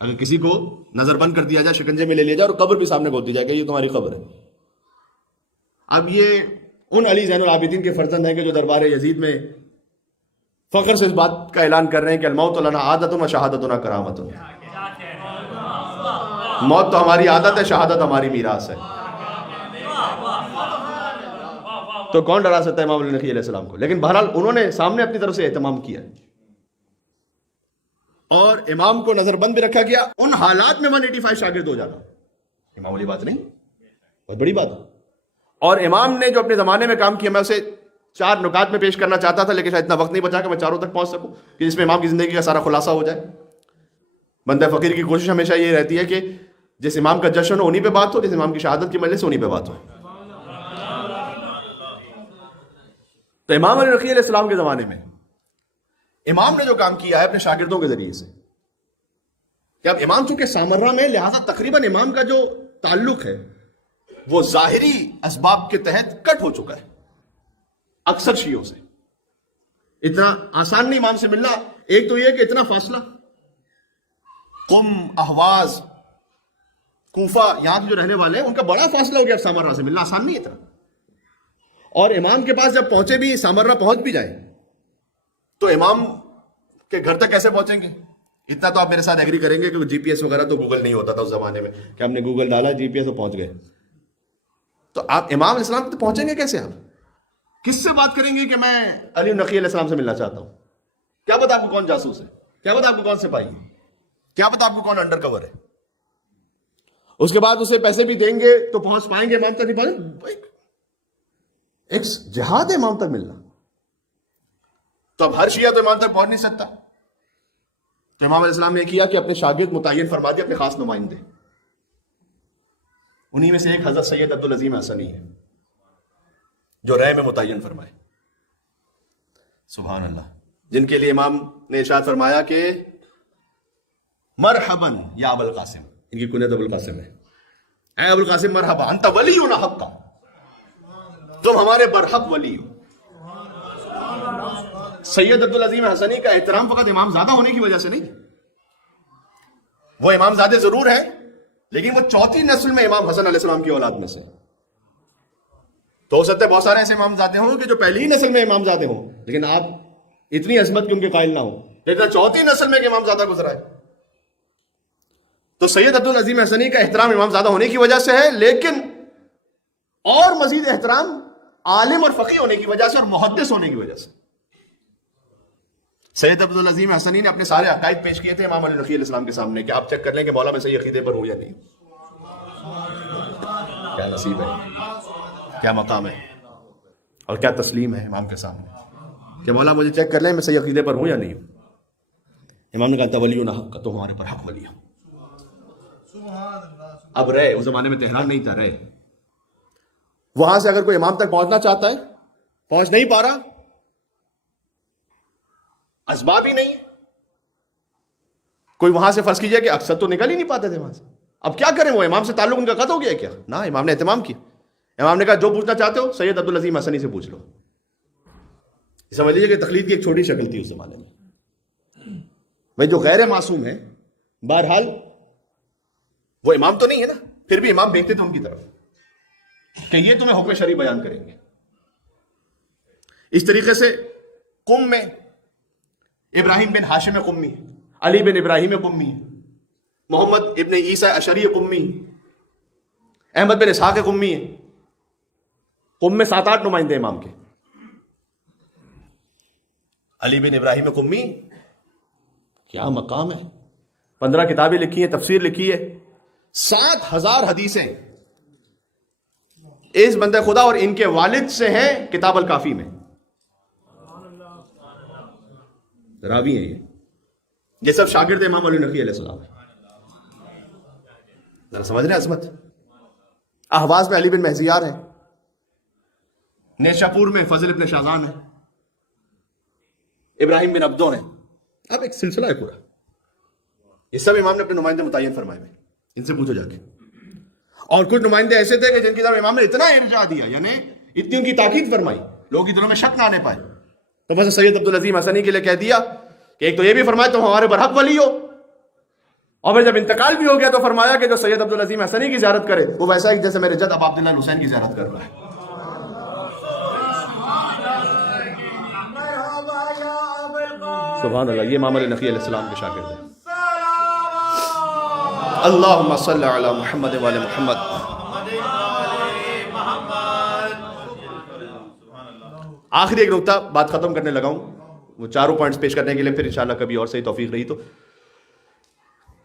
اگر کسی کو نظر بند کر دیا جائے، شکنجے میں لے لیا جائے اور قبر بھی سامنے کھود دی جائے کہ یہ تمہاری قبر ہے. اب یہ ان علی زین العابدین کے فرزند ہیں کہ جو دربار یزید میں فخر سے اس بات کا اعلان کر رہے ہیں کہ الموت لنا عادت و شہادتنا کرامت. موت تو ہماری عادت ہے، شہادت ہماری میراث ہے. تو کون ڈرا سکتا ہے امام علی نقی علیہ السلام کو؟ لیکن بہرحال انہوں نے سامنے اپنی طرف سے اہتمام کیا، اور امام کو نظر بند بھی رکھا گیا. ان حالات میں 185 شاگرد ہو جانا معمولی بات نہیں، بہت بڑی بات ہے. اور امام نے جو اپنے زمانے میں کام کیا، میں اسے 4 نکات میں پیش کرنا چاہتا تھا، لیکن شاید اتنا وقت نہیں بچا کہ میں چاروں تک پہنچ سکوں کہ جس میں امام کی زندگی کا سارا خلاصہ ہو جائے. بندہ فقیر کی کوشش ہمیشہ یہ رہتی ہے کہ جس امام کا جشن ہو انہی پہ بات ہو، جس امام کی شہادت کی مجلس انہی پہ بات ہو. تو امام علی نقی علیہ السلام کے زمانے میں امام نے جو کام کیا ہے اپنے شاگردوں کے ذریعے سے، کہ اب امام چونکہ سامرہ میں، لہذا تقریباً امام کا جو تعلق ہے وہ ظاہری اسباب کے تحت کٹ ہو چکا ہے اکثر شیعوں سے. اتنا آسان نہیں امام سے ملنا. ایک تو یہ کہ اتنا فاصلہ، قم، اہواز، کوفہ، یہاں جو رہنے والے ہیں ان کا بڑا فاصلہ ہو گیا. اب سامرہ سے ملنا آسان نہیں اتنا. اور امام کے پاس جب پہنچے بھی، سامرہ پہنچ بھی جائے تو امام کے گھر تک کیسے پہنچیں گے؟ اتنا تو آپ میرے ساتھ ایگری کریں گے کہ جی پی ایس وغیرہ تو گوگل نہیں ہوتا تھا اس زمانے میں کہ ہم نے گوگل ڈالا جی پی ایس تو پہنچ گئے. تو آپ امام علیہ السلام تک پہنچیں گے کیسے؟ آپ کس سے بات کریں گے کہ میں علی نقی علیہ السلام سے ملنا چاہتا ہوں؟ کیا پتا آپ کو کون جاسوس ہے، کیا پتا آپ کو کون سپاہی ہے، کیا پتا آپ کو کون انڈر کور ہے. اس کے بعد اسے پیسے بھی دیں گے تو پہنچ پائیں گے امام تک؟ نہیں پہنچ. ایک جہاد ہے امام تک ملنا. تو اب ہر شیعہ تو امام تک پہنچ نہیں سکتا. تو امام علیہ السلام نے کیا کہ اپنے شاگرد متعین فرما دیا، اپنے خاص نمائندے. انہی میں سے ایک حضرت سید عبدالعظیم حسنی ہے جو رائے میں متعین فرمائے. سبحان اللہ. جن کے لیے امام نے ارشاد فرمایا کہ مرحباً یا ابو القاسم، ان کی کنیت ابو القاسم ہے، اے ابو القاسم مرحبا، انت ولینا حقا، تم ہمارے برحق ولی ہو. سید عبدالعظیم حسنی کا احترام فقط امام زادہ ہونے کی وجہ سے نہیں. وہ امام زادے ضرور ہیں، لیکن وہ 4تھی نسل میں امام حسن علیہ السلام کی اولاد میں سے. تو ہو سکتا ہے بہت سارے ایسے امام زادے ہوں کہ جو پہلی ہی نسل میں امام زادے ہوں، لیکن آپ اتنی عظمت کے ان کے قائل نہ ہوں. لیکن 4تھی نسل میں کہ امام زادہ گزرا ہے. تو سید عبدالعظیم حسنی کا احترام امام زادہ ہونے کی وجہ سے ہے، لیکن اور مزید احترام عالم اور فقیہ ہونے کی وجہ سے اور محدث ہونے کی وجہ سے. سید عبدالعظیم حسنی نے اپنے سارے عقائد پیش کیے تھے امام علی نقی علیہ السلام کے سامنے کہ آپ چیک کر لیں کہ مولا میں صحیح عقیدے پر ہوں یا نہیں. کیا نصیب ہے، کیا مقام ہے اور کیا تسلیم ہے امام کے سامنے کہ مولا مجھے چیک کر لیں میں صحیح عقیدے پر ہوں یا نہیں ہوں. امام نے کہا تولینا حق، تو ہمارے پر حق ولی ہو. اب رہے اس زمانے میں تہران نہیں تھا، رہے وہاں سے اگر کوئی امام تک پہنچنا چاہتا ہے، پہنچ نہیں پا رہا، اسباب ہی نہیں، کوئی وہاں سے فرض کیجئے کہ اکثر تو نکل ہی نہیں پاتے تھے وہاں سے. اب کیا کریں؟ وہ امام سے تعلق ان کا قطع ہو گیا کیا؟ نہ، امام نے اہتمام کیا. امام نے کہا جو پوچھنا چاہتے ہو سید عبدالعظیم حسنی سے پوچھ لو. سمجھ لیجیے کہ تقلید کی ایک چھوٹی شکل تھی اس زمانے میں. بھائی جو غیر معصوم ہے، بہرحال وہ امام تو نہیں ہے نا، پھر بھی امام دیکھتے تھے ان کی طرف کہ یہ تمہیں حکم شرعی بیان کریں گے. اس طریقے سے قم میں ابراہیم بن ہاشم قمی، علی بن ابراہیم قمی، محمد ابن عیسیٰ اشعری قمی، احمد بن اسحاق قمی ہے. قم میں 7-8 نمائندے امام کے. علی بن ابراہیم قمی کیا مقام ہے، 15 کتابیں لکھی ہیں، تفسیر لکھی ہے، 7,000 حدیثیں اس بندے خدا اور ان کے والد سے ہیں کتاب الکافی میں، راوی ہیں یہ سب شاگرد امام علی نقی علیہ السلام. ذرا سمجھ رہے ہیں عظمت. احواز میں علی بن مہزیار ہیں، نیشاپور میں فضل ابن شاذان ہیں، ابراہیم بن عبدو ہیں. اب ایک سلسلہ ہے پورا. یہ سب امام نے اپنے نمائندے متعین فرمائے ہوئے، ان سے پوچھو جا کے. اور کچھ نمائندے ایسے تھے کہ جن کی طرف امام نے اتنا ارجاء دیا، یعنی اتنی ان کی تاکید فرمائی، لوگوں کی دلوں میں شک نہ آنے پائے. تو بس سید عبدالعظیم حسنی کے لیے کہہ دیا کہ ایک تو یہ بھی فرمایا تم ہمارے برحق ولی ہو، اور پھر جب انتقال بھی ہو گیا تو فرمایا کہ جو سید عبدالعظیم حسنی کی زیارت کرے وہ ویسا ہی جیسے میرے جد ابا عبداللہ حسین کی زیارت کر رہا ہے. سبحان اللہ. یہ امام علی نقی علیہ السلام کے شاگرد ہیں. اللہم صلی علی محمد و علی محمد. آخری ایک نقطہ بات ختم کرنے لگا ہوں، وہ چاروں پوائنٹس پیش کرنے کے لیے پھر انشاءاللہ کبھی اور صحیح توفیق رہی تو.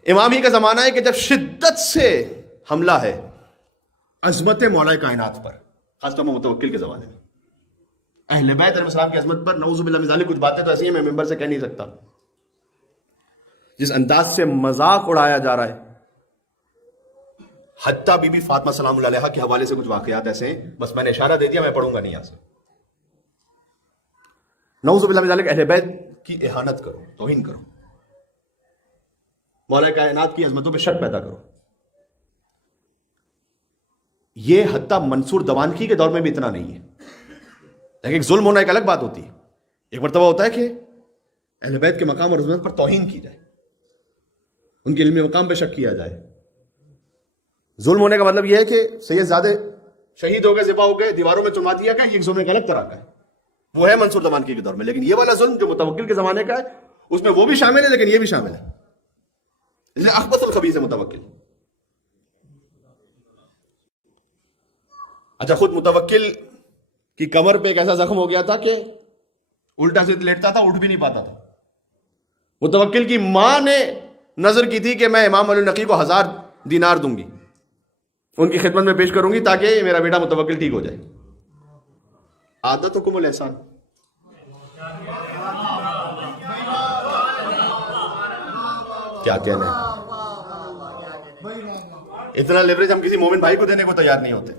امام ہی کا زمانہ ہے کہ جب شدت سے حملہ ہے عظمت مولا کائنات پر، خاص طور پر متوکل کے زمانے میں. اہل بیت علیہ السلام کی عظمت پر نعوذ باللہ من ذالک کچھ باتیں تو ایسی ہیں میں ممبر سے کہہ نہیں سکتا. جس انداز سے مذاق اڑایا جا رہا ہے، حتیٰ بی بی فاطمہ سلام اللہ علیہا کے حوالے سے کچھ واقعات ایسے ہیں، بس میں نے اشارہ دے دیا، میں پڑھوں گا نہیں یہاں سے. نعوذ باللہ من ذالک اہل بیت کی اہانت کرو، توہین کرو، مولا کائنات کی عظمتوں پہ شک پیدا کرو. یہ حتیٰ منصور دوانکی کے دور میں بھی اتنا نہیں ہے. لیکن ایک ظلم ہونا ایک الگ بات ہوتی ہے. ایک مرتبہ ہوتا ہے کہ اہل بیت کے مقام اور عظمت پر توہین کی جائے، ان کے علمی مقام پہ شک کیا جائے. ظلم ہونے کا مطلب یہ ہے کہ سید زادے شہید ہو گئے، ذبح ہو گئے، دیواروں میں چنوا دیا گیا، یہ ظلم ایک الگ طرح کا ہے. وہ ہے منصور دوانکی کے دور میں. لیکن یہ والا ظلم جو متوکل کے زمانے کا ہے اس میں وہ بھی شامل ہے، لیکن یہ بھی شامل ہے. اس لیے اخبث الخبیث ہے متوکل. اچھا، خود متوکل کی کمر پہ ایک ایسا زخم ہو گیا تھا کہ الٹا سے لیٹتا تھا، اٹھ بھی نہیں پاتا تھا. متوکل کی ماں نے نظر کی تھی کہ میں امام علی نقی کو 1000 دینار دوں گی، ان کی خدمت میں پیش کروں گی تاکہ میرا بیٹا متوکل ٹھیک ہو جائے. عادتکم الاحسان. کیا کہنا ہے، اتنا لیوریج ہم کسی مومن بھائی کو دینے کو تیار نہیں ہوتے.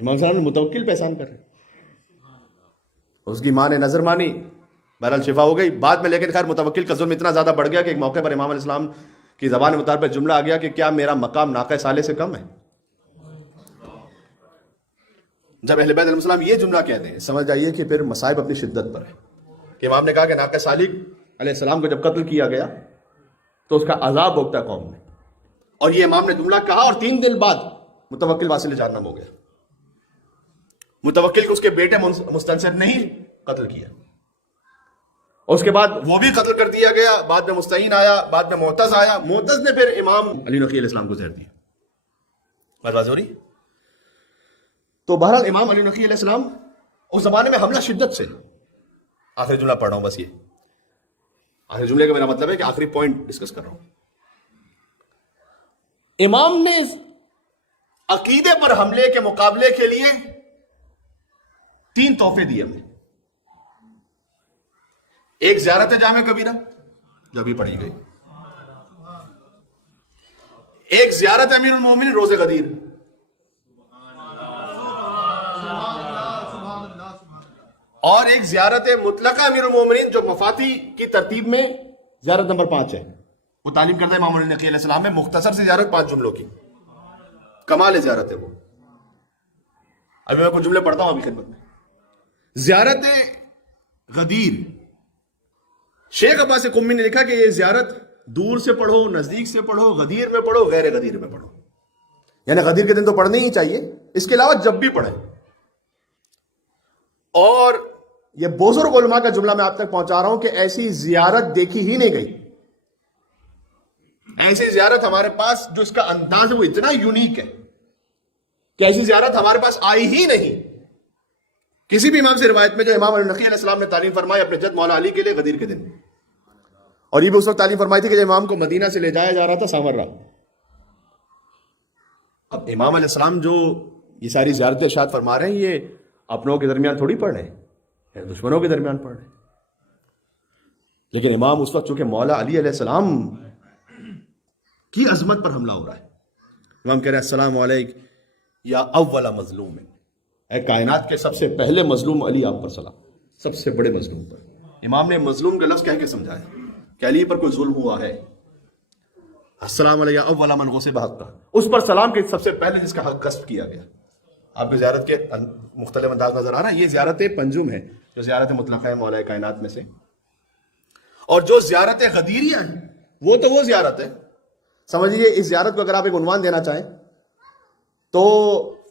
امام صاحب نے متوکل پہ احسان کر رہے، اس کی ماں نے نظر مانی، بہرحال شفا ہو گئی بعد میں. لیکن خیر متوکل کا ظلم اتنا زیادہ بڑھ گیا کہ ایک موقع پر امام علیہ السلام کی زبان مطابق جملہ آ گیا کہ کیا میرا مقام ناقہ صالح سے کم ہے؟ جب اہل بیت علیہ السلام یہ جملہ کہتے ہیں سمجھ جائیے کہ پھر مصائب اپنی شدت پر ہے. کہ امام نے کہا کہ ناقہ صالح علیہ السلام کو جب قتل کیا گیا تو اس کا عذاب بھوگتا قوم نے، اور یہ امام نے جملہ کہا اور 3 دن بعد متوکل واصل جہنم ہو گیا. متوکل کو اس کے بیٹے مستنصر نے ہی قتل کیا، اور اس کے بعد وہ بھی قتل کر دیا گیا. بعد میں مستعین آیا، بعد میں معتز آیا. معتز نے پھر امام علی نقی علیہ السلام کو زہر دیا. بات واضح ہو رہی؟ تو بہرحال امام علی نقی علیہ السلام اس زمانے میں حملہ شدت سے. آخری جملہ پڑھ رہا ہوں، بس یہ آخری جملے کا میرا مطلب ہے کہ آخری پوائنٹ ڈسکس کر رہا ہوں. امام نے عقیدے پر حملے کے مقابلے کے لیے 3 تحفے دیے ہمیں. ایک زیارت جامع کبیرہ جو ابھی پڑھی گئی، ایک زیارت امیر المومنین روز غدیر، اور ایک زیارت مطلقہ امیر المومنین جو مفاتی کی ترتیب میں زیارت نمبر 5 ہے. وہ تعلیم کرتا ہے امام علی نقی علیہ السلام میں مختصر سی زیارت 5 جملوں کی. کمال زیارت ہے وہ. ابھی میں کچھ جملے پڑھتا ہوں ابھی خدمت میں. زیارت غدیر، شیخ عباس قمی نے لکھا کہ یہ زیارت دور سے پڑھو، نزدیک سے پڑھو، غدیر میں پڑھو، غیر غدیر میں پڑھو. یعنی غدیر کے دن تو پڑھنے ہی چاہیے، اس کے علاوہ جب بھی پڑھیں. اور یہ بزرگ علماء کا جملہ میں آپ تک پہنچا رہا ہوں کہ ایسی زیارت دیکھی ہی نہیں گئی. ایسی زیارت ہمارے پاس جو اس کا انداز ہے وہ اتنا یونیک ہے کہ ایسی زیارت ہمارے پاس آئی ہی نہیں. کسی بھی امام سے روایت میں جو امام علی نقی علیہ السلام نے تعلیم فرمائی اپنے جد مولا علی کے لیے غدیر کے دن، اور یہ بھی اس وقت تعلیم فرمائی تھی کہ جب امام کو مدینہ سے لے جایا جا رہا تھا سامرہ. اب امام علیہ السلام جو یہ ساری زیارتیں ارشاد فرما رہے ہیں یہ اپنوں کے درمیان تھوڑی پڑھ رہے ہیں، دشمنوں کے درمیان پڑھ رہے ہیں. لیکن امام اس وقت چونکہ مولا علی علیہ السلام کی عظمت پر حملہ ہو رہا ہے، امام کہہ رہے ہیں السلام علیکم یا اول مظلوم، اے کائنات کے سب سے پہلے مظلوم علی آپ پر سلام، سب سے بڑے مظلوم پر. امام نے مظلوم کا لفظ کہہ کے سمجھایا کہ علی پر کوئی ظلم ہوا ہے. السلام علیہ اول من غصب حقہ، اس پر سلام کے سب سے پہلے جس کا حق غصب کیا گیا. آپ کو زیارت کے مختلف انداز نظر آ رہا ہے. یہ زیارت پنجم ہے جو زیارت مطلقہ ہے مولا کائنات میں سے، اور جو زیارت غدیریہ ہیں وہ تو وہ زیارت ہے. سمجھیے اس زیارت کو اگر آپ ایک عنوان دینا چاہیں تو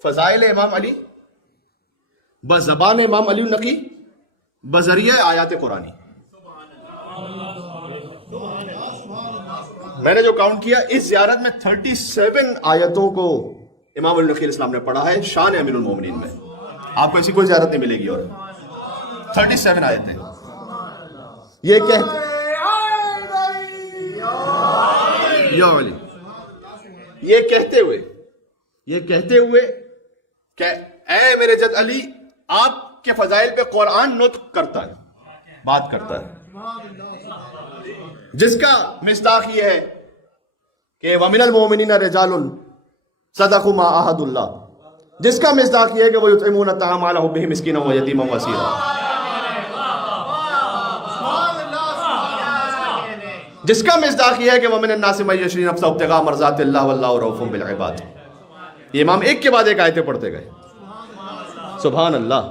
فضائل امام علی بزبان امام علی النقی بذریعہ آیات قرآنی. میں نے جو کاؤنٹ کیا اس زیارت میں 37 آیتوں کو امام علی النقی علیہ السلام نے پڑھا ہے شان امیر المومنین میں. آپ کو ایسی کوئی زیارت نہیں ملے گی. اور 37 آیتیں یہ کہتے یہ کہتے ہوئے کہ اے میرے جد علی، آپ کے فضائل پہ قرآن نطق کرتا ہے، بات کرتا ہے، جس کا مصداق یہ ہے کہ وَمِنَ الْمُؤْمِنِينَ رِجَالٌ صَدَقُوا مَا عَاهَدُوا اللَّهَ، جس کا مصداق یہ ہے کہ وَيُطْعِمُونَ الطَّعَامَ عَلَىٰ حُبِّهِ مِسْكِينًا وَيَتِيمًا وَأَسِيرًا، جس کا مصداق یہ ہے کہ وَمِنَ النَّاسِ مَن يَشْرِي نَفْسَهُ ابْتِغَاءَ مَرْضَاتِ اللَّهِ وَاللَّهُ رَءُوفٌ بِالْعِبَادِ. یہ امام ایک کے بعد ایک آیتیں پڑھتے گئے. سبحان اللہ.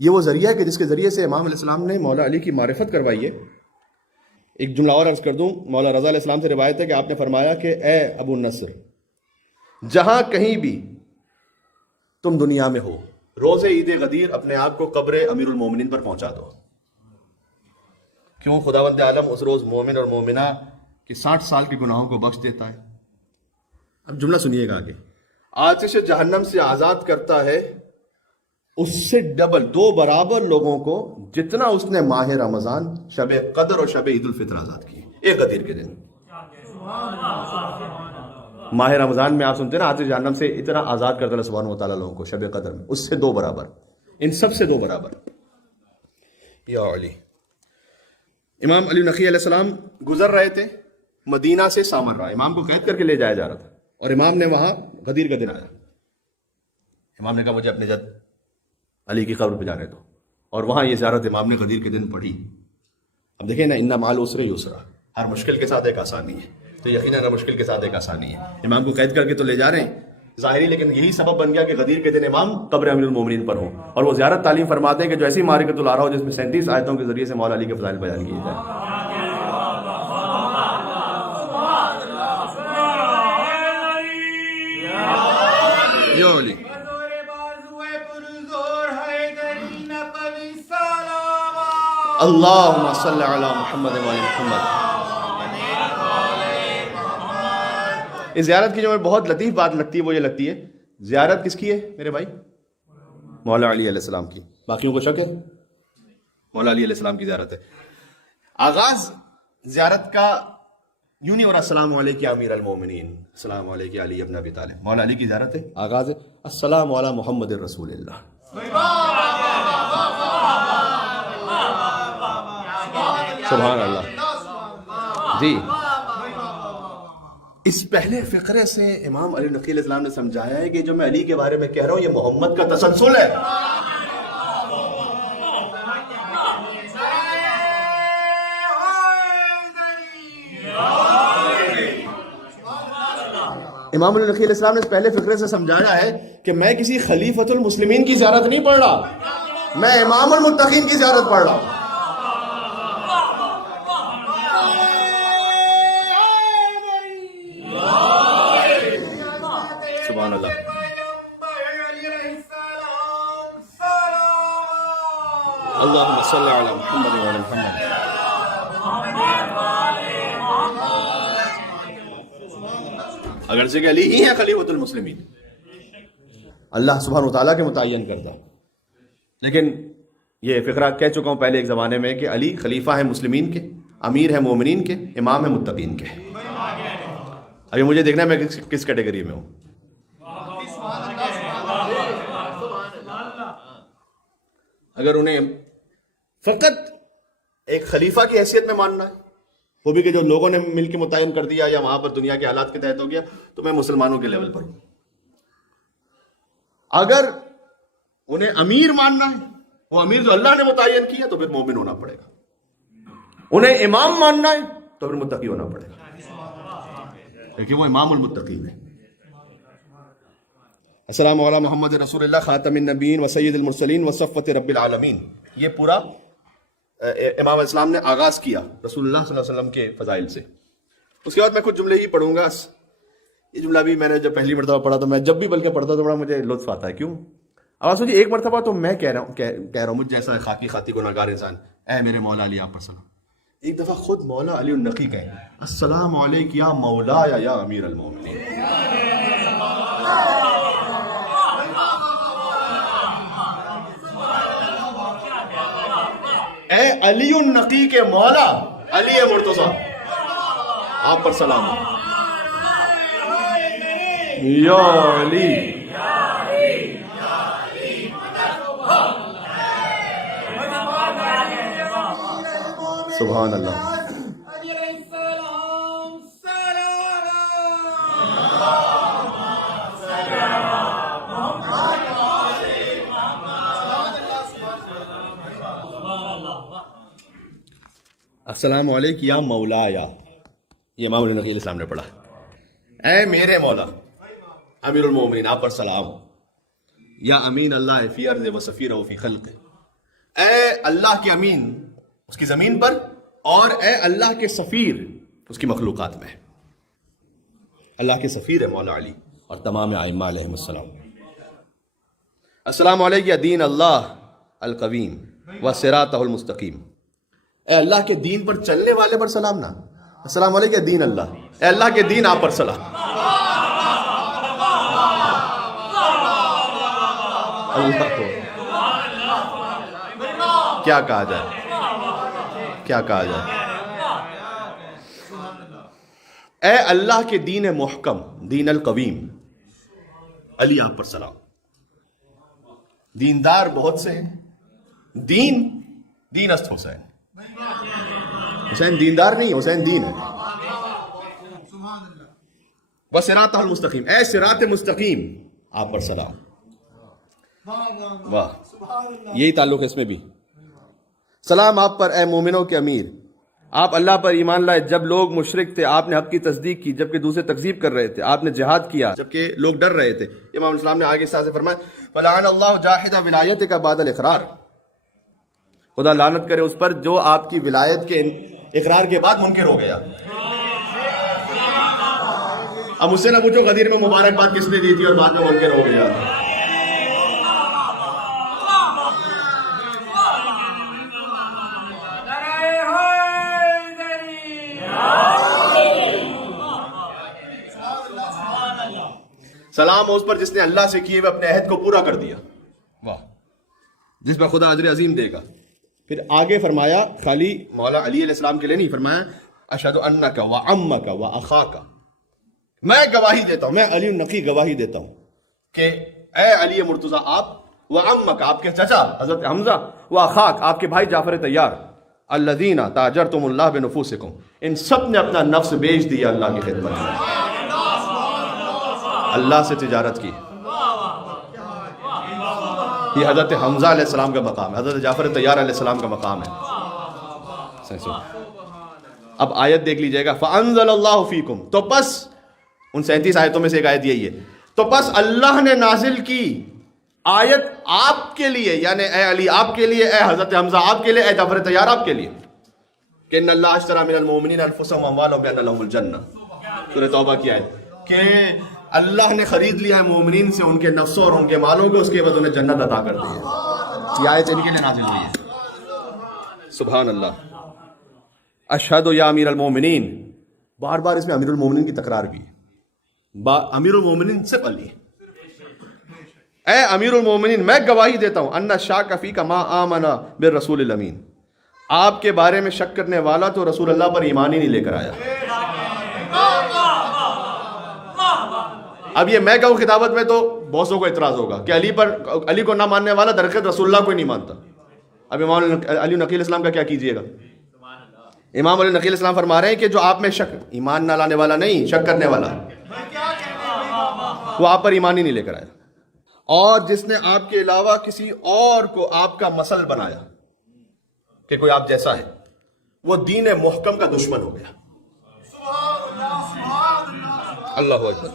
یہ وہ ذریعہ ہے کہ جس کے ذریعے سے امام علیہ السلام نے مولا علی کی معرفت کروائی ہے. ایک جملہ اور عرض کر دوں. مولا رضا علیہ السلام سے روایت ہے کہ آپ نے فرمایا کہ اے ابو النصر، جہاں کہیں بھی تم دنیا میں ہو، روز عید غدیر اپنے آپ کو قبر امیر المومنین پر پہنچا دو. کیوں؟ خداوند عالم اس روز مومن اور مومنہ کے 60 سال کے گناہوں کو بخش دیتا ہے. اب جملہ سنیے گا آگے. آتش جہنم سے آزاد کرتا ہے اس سے ڈبل، 2 برابر لوگوں کو جتنا اس نے ماہ رمضان، شب قدر اور شب عید الفطر آزاد کی ایک غدیر کے دن. ماہ رمضان میں آپ سنتے ہیں نا آتش جہنم سے اتنا آزاد کرتا اللہ سبحانہ و تعالیٰ لوگوں کو، شب قدر میں اس سے 2 برابر، ان سب سے 2 برابر. یا علی. امام علی نقی علیہ السلام گزر رہے تھے مدینہ سے سامرا، امام کو قید کر کے لے جایا جا رہا تھا، اور امام نے وہاں غدیر کا دن آیا. امام نے کہا مجھے اپنے جد علی کی قبر پہ جانے دو، اور وہاں یہ زیارت امام نے غدیر کے دن پڑھی. اب دیکھیں نا، ان مع العسر یسرا، ہر مشکل کے ساتھ ایک آسانی ہے، تو یقیناً ہر مشکل کے ساتھ ایک آسانی ہے. امام کو قید کر کے تو لے جا رہے ہیں ظاہری، لیکن یہی سبب بن گیا کہ غدیر کے دن امام قبر امیر المومنین پر ہوں. اور وہ زیارت تعلیم فرماتے ہیں کہ جو ایسی معرکۃ العراء ہو جس میں 37 آیتوں کے ذریعے سے مولا علی کے فضائل بیان کیے جائیں. اللہم صلی علی محمد و علی محمد. اس زیارت کی جو میں بہت لطیف بات لگتی ہے وہ یہ لگتی ہے، زیارت کس کی ہے میرے بھائی؟ مولا علی علیہ السلام کی. باقیوں کو شک ہے؟ مولا علی علیہ السلام کی زیارت ہے. آغاز زیارت کا یوں نہیں ہو رہا السلام علیکم یا امیر المومنین، السلام علیکم علی ابن ابی طالب. مولا علی کی زیارت ہے، آغاز ہے السلام علی محمد رسول اللہ. سبحان اللہ. جی، اس پہلے فقرے سے امام علی نقی علیہ السلام نے سمجھایا ہے کہ جو میں علی کے بارے میں کہہ رہا ہوں یہ محمد کا تسلسل ہے. امام علی نقی علیہ السلام نے اس پہلے فقرے سے سمجھایا ہے کہ میں کسی خلیفۃ المسلمین کی زیارت نہیں پڑھ رہا، میں امام المتقین کی زیارت پڑھ رہا ہوں. سبحان اللہ. اللہم صلی علی محمد و علی محمد. اگرچہ کہ علی ہی ہے خلیفۃ المسلمین، اللہ سبحانہ و تعالیٰ کے متعین کرتا، لیکن یہ فقرہ کہہ چکا ہوں پہلے ایک زمانے میں کہ علی خلیفہ ہے مسلمین کے، امیر ہے مومنین کے، امام ہے متقین کے. ابھی مجھے دیکھنا ہے میں کس کیٹیگری میں ہوں. اگر انہیں فقط ایک خلیفہ کی حیثیت میں ماننا ہے، وہ بھی کہ جو لوگوں نے مل کے متعین کر دیا یا وہاں پر دنیا کے حالات کے تحت ہو گیا، تو میں مسلمانوں کے لیول پر ہوں. اگر انہیں امیر ماننا ہے، وہ امیر جو اللہ نے متعین کیا، تو پھر مومن ہونا پڑے گا. انہیں امام ماننا ہے تو پھر متقی ہونا پڑے گا، کیونکہ وہ امام المتقین ہے. السلام علیکم محمد رسول اللہ خاتم النبیین و سید المرسلین و صفوت رب العالمین. یہ پورا امام اسلام نے آغاز کیا رسول اللہ صلی اللہ علیہ وسلم کے فضائل سے. اس کے بعد میں کچھ جملے ہی پڑھوں گا. یہ جملہ بھی میں نے جب پہلی مرتبہ پڑھا تو میں جب بھی بلکہ پڑھتا تو بڑا مجھے لطف آتا ہے. کیوں؟ اب سوچیے ایک مرتبہ تو میں کہہ رہا ہوں مجھ جیسا خاکی خاطی گناہگار انسان، اے میرے مولا علی آپ پر سلام. ایک دفعہ خود مولا علی النقی کہیں السلام علیک یا مولا یا امیر المومنین. اے علی النقی کے مولا علی مرتضی آپ پر سلام. یا علی سبحان اللہ. السلام علیکم یا مولا یا، یہ امام النقی علیہ السلام نے پڑھا. اے میرے مولا امیر المومنین آپ پر سلام. یا امین اللہ فی ارض و سفیرہ فی خلق، اے اللہ کے امین اس کی زمین پر، اور اے اللہ کے سفیر اس کی مخلوقات میں. اللہ کے سفیر ہے مولا علی اور تمام ائمہ علیہم السلام. السلام علیکم یا دین اللہ القویم و صراطہ المستقیم، اے اللہ کے دین پر چلنے والے پر سلام نا. السلام علیکم یا دین اللہ، اے اللہ کے دین آپ پر سلام. اللہ کو کیا کہا جائے، کیا کہا جائے. اے اللہ کے دین محکم دین القویم، علی آپ پر سلام. دیندار بہت سے ہیں، دین است حسین. حسین دیندار نہیں، حسین دین ہے. وصراط المستقیم، اے صراط مستقیم آپ پر سلام. واہ، یہی تعلق ہے اس میں بھی. سلام آپ پر اے مومنوں کے امیر، آپ اللہ پر ایمان لائے جب لوگ مشرک تھے، آپ نے حق کی تصدیق کی جبکہ دوسرے تکذیب کر رہے تھے، آپ نے جہاد کیا جبکہ لوگ ڈر رہے تھے. امام اسلام نے آگے سے فرمایا فلعن اللہ جاحد ولایتک بعد الاقرار، خدا لعنت کرے اس پر جو آپ کی ولایت کے اقرار کے بعد منکر ہو گیا. اب مجھ سے نہ پوچھو غدیر میں مبارکباد کس نے دی تھی اور بعد میں منکر ہو گیا. سلام اس پر جس نے اللہ سے کیے ہوئے اپنے عہد کو پورا کر دیا. واہ، جس پر خدا اجر عظیم دے گا. پھر آگے فرمایا خالی مولا علی علیہ السلام کے لیے نہیں، فرمایا اشہد انک و عمک و اخاک، میں گواہی دیتا ہوں، میں علی النقی گواہی دیتا ہوں کہ اے علی مرتضی آپ، و عمک آپ کے چچا حضرت حمزہ، و اخاک آپ کے بھائی جعفر طیار، الذین تاجرتم اللہ بنفوسکم، ان سب نے اپنا نفس بیچ دیا اللہ کی خدمت میں، اللہ سے تجارت کی. یہ حضرت حمزہ علیہ السلام کا مقام ہے، حضرت جعفر طیار علیہ السلام کا مقام ہے. اب آیت دیکھ لیجئے گا فَأَنزَلَ اللَّهُ فِيكُمْ، تو پس ان 37 آیتوں میں سے ایک آیت یہی ہے، تو پس اللہ نے نازل کی آیت آپ کے لیے، یعنی اے علی آپ کے لیے، اے حضرت حمزہ آپ کے لیے، اے جعفر طیار آپ کے لیے، کہ ان اللہ اشتری من المؤمنین انفسهم واموالهم بان لهم الجنہ. سورہ توبہ کی آیت کہ اللہ نے خرید لیا ہے مومنین سے ان کے نفسوں اور ان کے مالوں کو، اس کے بعد انہیں جنت عطا کر دی ہے. یہ آیت ان کے لیے نازل ہوئی ہے. سبحان اللہ. اشہد یا امیر المومنین، بار بار اس میں امیر المومنین کی تکرار بھی ہے. امیر المومنین سے پلی، اے امیر المومنین میں گواہی دیتا ہوں ان الشاک فیک ما آمن بالرسول الامین، آپ کے بارے میں شک کرنے والا تو رسول اللہ پر ایمان ہی نہیں لے کر آیا. اب یہ میں کہوں خطابت میں تو بہتوں کو اعتراض ہوگا کہ علی کو نہ ماننے والا درخت رسول اللہ کو ہی نہیں مانتا. اب امام علی نقی اسلام کا کیا کیجیے گا؟ امام علی نقی اسلام فرما رہے ہیں کہ جو آپ میں شک ایمان نہ لانے والا نہیں، شک کرنے والا، وہ آپ پر ایمان ہی نہیں لے کر آیا. اور جس نے آپ کے علاوہ کسی اور کو آپ کا مثل بنایا کہ کوئی آپ جیسا ہے، وہ دین محکم کا دشمن ہو گیا. اللہ اکبر.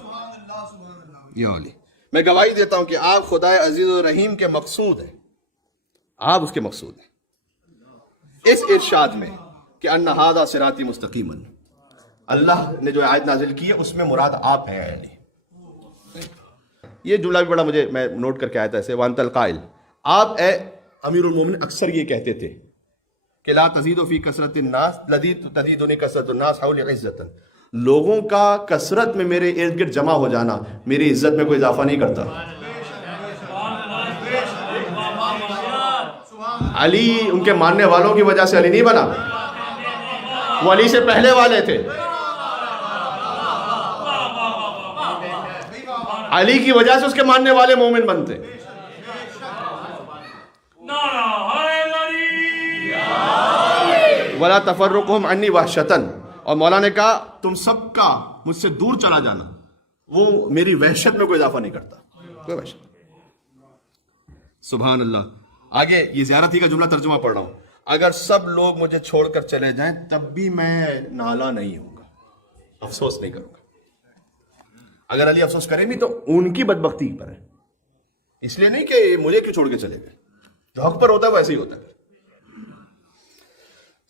یا علی، میں گواہی دیتا ہوں کہ آپ خدائے عزیز و رحیم کے مقصود ہیں، آپ اس کے مقصود ہیں. اس ارشاد میں کہ ان ھذا صراطی مستقیما، اللہ نے جو آیت نازل کی ہے اس میں مراد آپ ہیں. یعنی یہ جملہ بھی بڑا میں نوٹ کر کے آیا تھا ایسے، وانت القائل، آپ اے امیر المومنین اکثر یہ کہتے تھے کہ لا تزید فی کثرت الناس تزیدنی کثرت الناس حولی عزتا، لوگوں کا کثرت میں میرے ارد گرد جمع ہو جانا میری عزت میں کوئی اضافہ نہیں کرتا. علی ان کے ماننے والوں کی وجہ سے علی نہیں بنا، وہ علی سے پہلے والے تھے. علی کی وجہ سے اس کے ماننے والے مومن بنتے. وَلَا تَفَرُّقُهُمْ عَنِّي وَحْشَةً، اور مولا نے کہا تم سب کا مجھ سے دور چلا جانا وہ میری وحشت میں کوئی اضافہ نہیں کرتا، کوئی وحشت. سبحان اللہ. آگے یہ زیارت ہی کا جملہ ترجمہ پڑھ رہا ہوں. اگر سب لوگ مجھے چھوڑ کر چلے جائیں تب بھی میں نالا نہیں ہوں گا، افسوس نہیں کروں گا. اگر علی افسوس کریں بھی تو ان کی بدبختی پر ہے، اس لیے نہیں کہ مجھے کیوں چھوڑ کے چلے گئے. جو حق پر ہوتا ہے وہ ایسے ہی ہوتا ہے.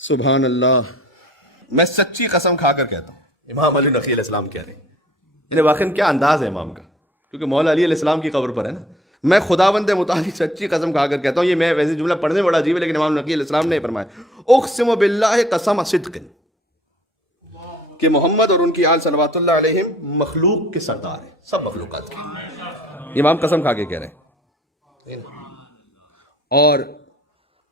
سبحان اللہ. میں سچی قسم کھا کر کہتا ہوں، امام علی نقی علیہ السلام کہہ رہے ہیں، یعنی واقعی کیا انداز ہے امام کا، کیونکہ مولا علی علیہ السلام کی قبر پر ہے نا. میں خداوند متعالی سچی قسم کھا کر کہتا ہوں، یہ میں ویسے جملہ پڑھنے میں بڑا عجیب ہے لیکن امام نقی علیہ السلام نے فرمایا اقسم باللہ قسم صدق، کہ محمد اور ان کی آل صلوات اللہ علیہم مخلوق کے سردار ہیں، سب مخلوقات کی. امام قسم کھا کے کہہ رہے ہیں. اور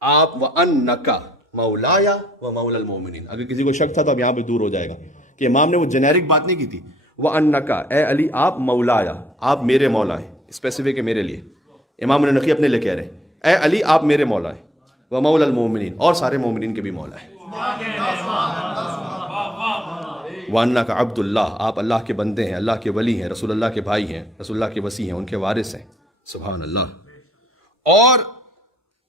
آپ وَأَنَّكَ مولایا و مولا المومنین، اگر کسی کو شک تھا تو اب یہاں پہ دور ہو جائے گا کہ امام نے وہ جنیرک بات نہیں کی تھی. وَأَنَّكَ، اے علی آپ مولایا، آپ میرے مولا ہیں، اسپیسیفک ہے میرے لیے. امام نقی اپنے لیے کہہ رہے ہیں اے علی آپ میرے مولا ہیں، و مولا المومنین، اور سارے مومنین کے بھی مولا ہیں. وَأَنَّكَ عبد اللہ، آپ اللہ کے بندے ہیں، اللہ کے ولی ہیں، رسول اللہ کے بھائی ہیں، رسول اللہ کے وصی ہیں، ان کے وارث ہیں. سبحان اللہ. اور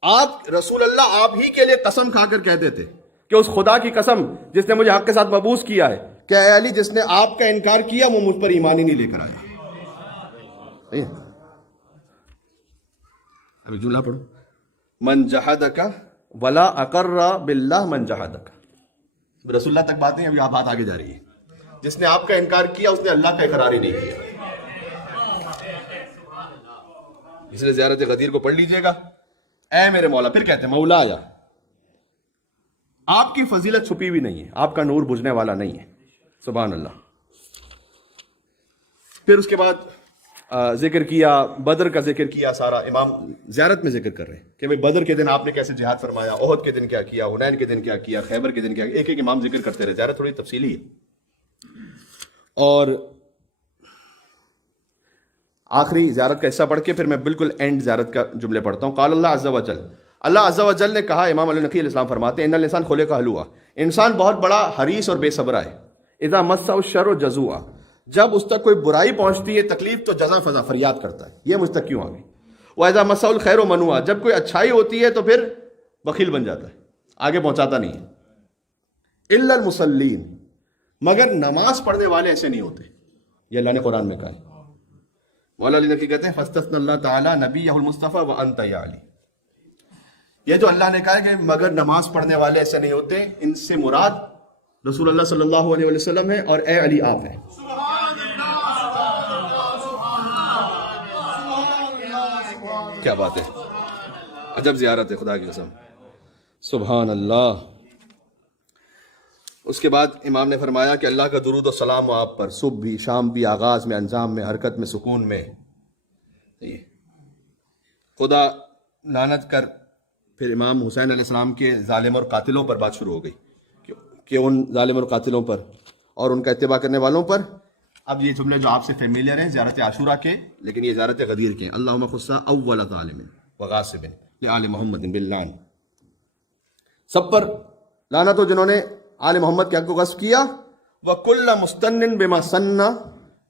آپ رسول اللہ آپ ہی کے لیے قسم کھا کر کہتے تھے کہ اس خدا کی قسم جس نے مجھے حق کے ساتھ مبعوث کیا ہے کہ اے علی جس نے آپ کا انکار کیا وہ مجھ پر ایمان ہی نہیں لے کر آیا. ابھی جملہ پڑھو، من جحدک ولا اقر باللہ من جحدک. رسول اللہ تک بات نہیں، ابھی آپ بات آگے جا رہی ہے. جس نے آپ کا انکار کیا اس نے اللہ کا اقرار ہی نہیں کیا. اس لیے زیارت غدیر کو پڑھ لیجئے گا. اے میرے مولا، پھر کہتے ہیں مولا آیا، آپ کی فضیلت چھپی ہوئی نہیں ہے، آپ کا نور بجھنے والا نہیں ہے. سبحان اللہ. پھر اس کے بعد ذکر کیا بدر کا، ذکر کیا سارا. امام زیارت میں ذکر کر رہے ہیں کہ بھئی بدر کے دن آپ نے کیسے جہاد فرمایا، احد کے دن کیا کیا، حنین کے دن کیا کیا، خیبر کے دن کیا کیا. ایک ایک امام ذکر کرتے رہے. زیارت تھوڑی تفصیلی ہے. اور آخری زیارت کا حصہ پڑھ کے پھر میں بالکل اینڈ زیارت کا جملے پڑھتا ہوں. قال اللہ عز و جل، اللہ عز و جل نے کہا، امام علی نقی علیہ السلام فرماتے ہیں ان الانسان خلق ہلوعا، انسان بہت بڑا حریص اور بے صبر ہے. اذا مسہ الشر جزوعا، جب اس تک کوئی برائی پہنچتی ہے تکلیف تو جزا فضا فریاد کرتا ہے، یہ مجھ تک کیوں آ گئی. واذا مسہ الخیر منوعا، جب کوئی اچھائی ہوتی ہے تو پھر بخیل بن جاتا ہے، آگے پہنچاتا نہیں ہے. الا المصلین، مگر نماز پڑھنے والے ایسے نہیں ہوتے. یہ اللہ نے قرآن میں کہا ہے. مولا علی نقی کہتے ہیں فاستثنى اللہ تعالی نبیہ المصطفیٰ وانت یا علی. یہ جو اللہ نے کہا ہے کہ مگر نماز پڑھنے والے ایسے نہیں ہوتے، ان سے مراد رسول اللہ صلی اللہ علیہ وسلم ہے اور اے علی آپ ہیں. کیا بات ہے، عجب زیارت ہے خدا کی قسم. سبحان اللہ. اس کے بعد امام نے فرمایا کہ اللہ کا درود و سلام ہو آپ پر، صبح بھی شام بھی، آغاز میں انجام میں، حرکت میں سکون میں. خدا لعنت کر. پھر امام حسین علیہ السلام کے ظالم اور قاتلوں پر بات شروع ہو گئی کہ ان ظالم اور قاتلوں پر اور ان کا اتباع کرنے والوں پر اب یہ جملے جو آپ سے فیملیئر ہیں زیارت عاشورہ کے، لیکن یہ زیارت غدیر کے ہیں. اللہم خص اول ظالم وغاصب لآل محمد باللعن. سب پر لعنت ہو جنہوں نے آل محمد کے حق کو غصب کیا. وَكُلَّ مُسْتَنٍ بِمَا سَنَّ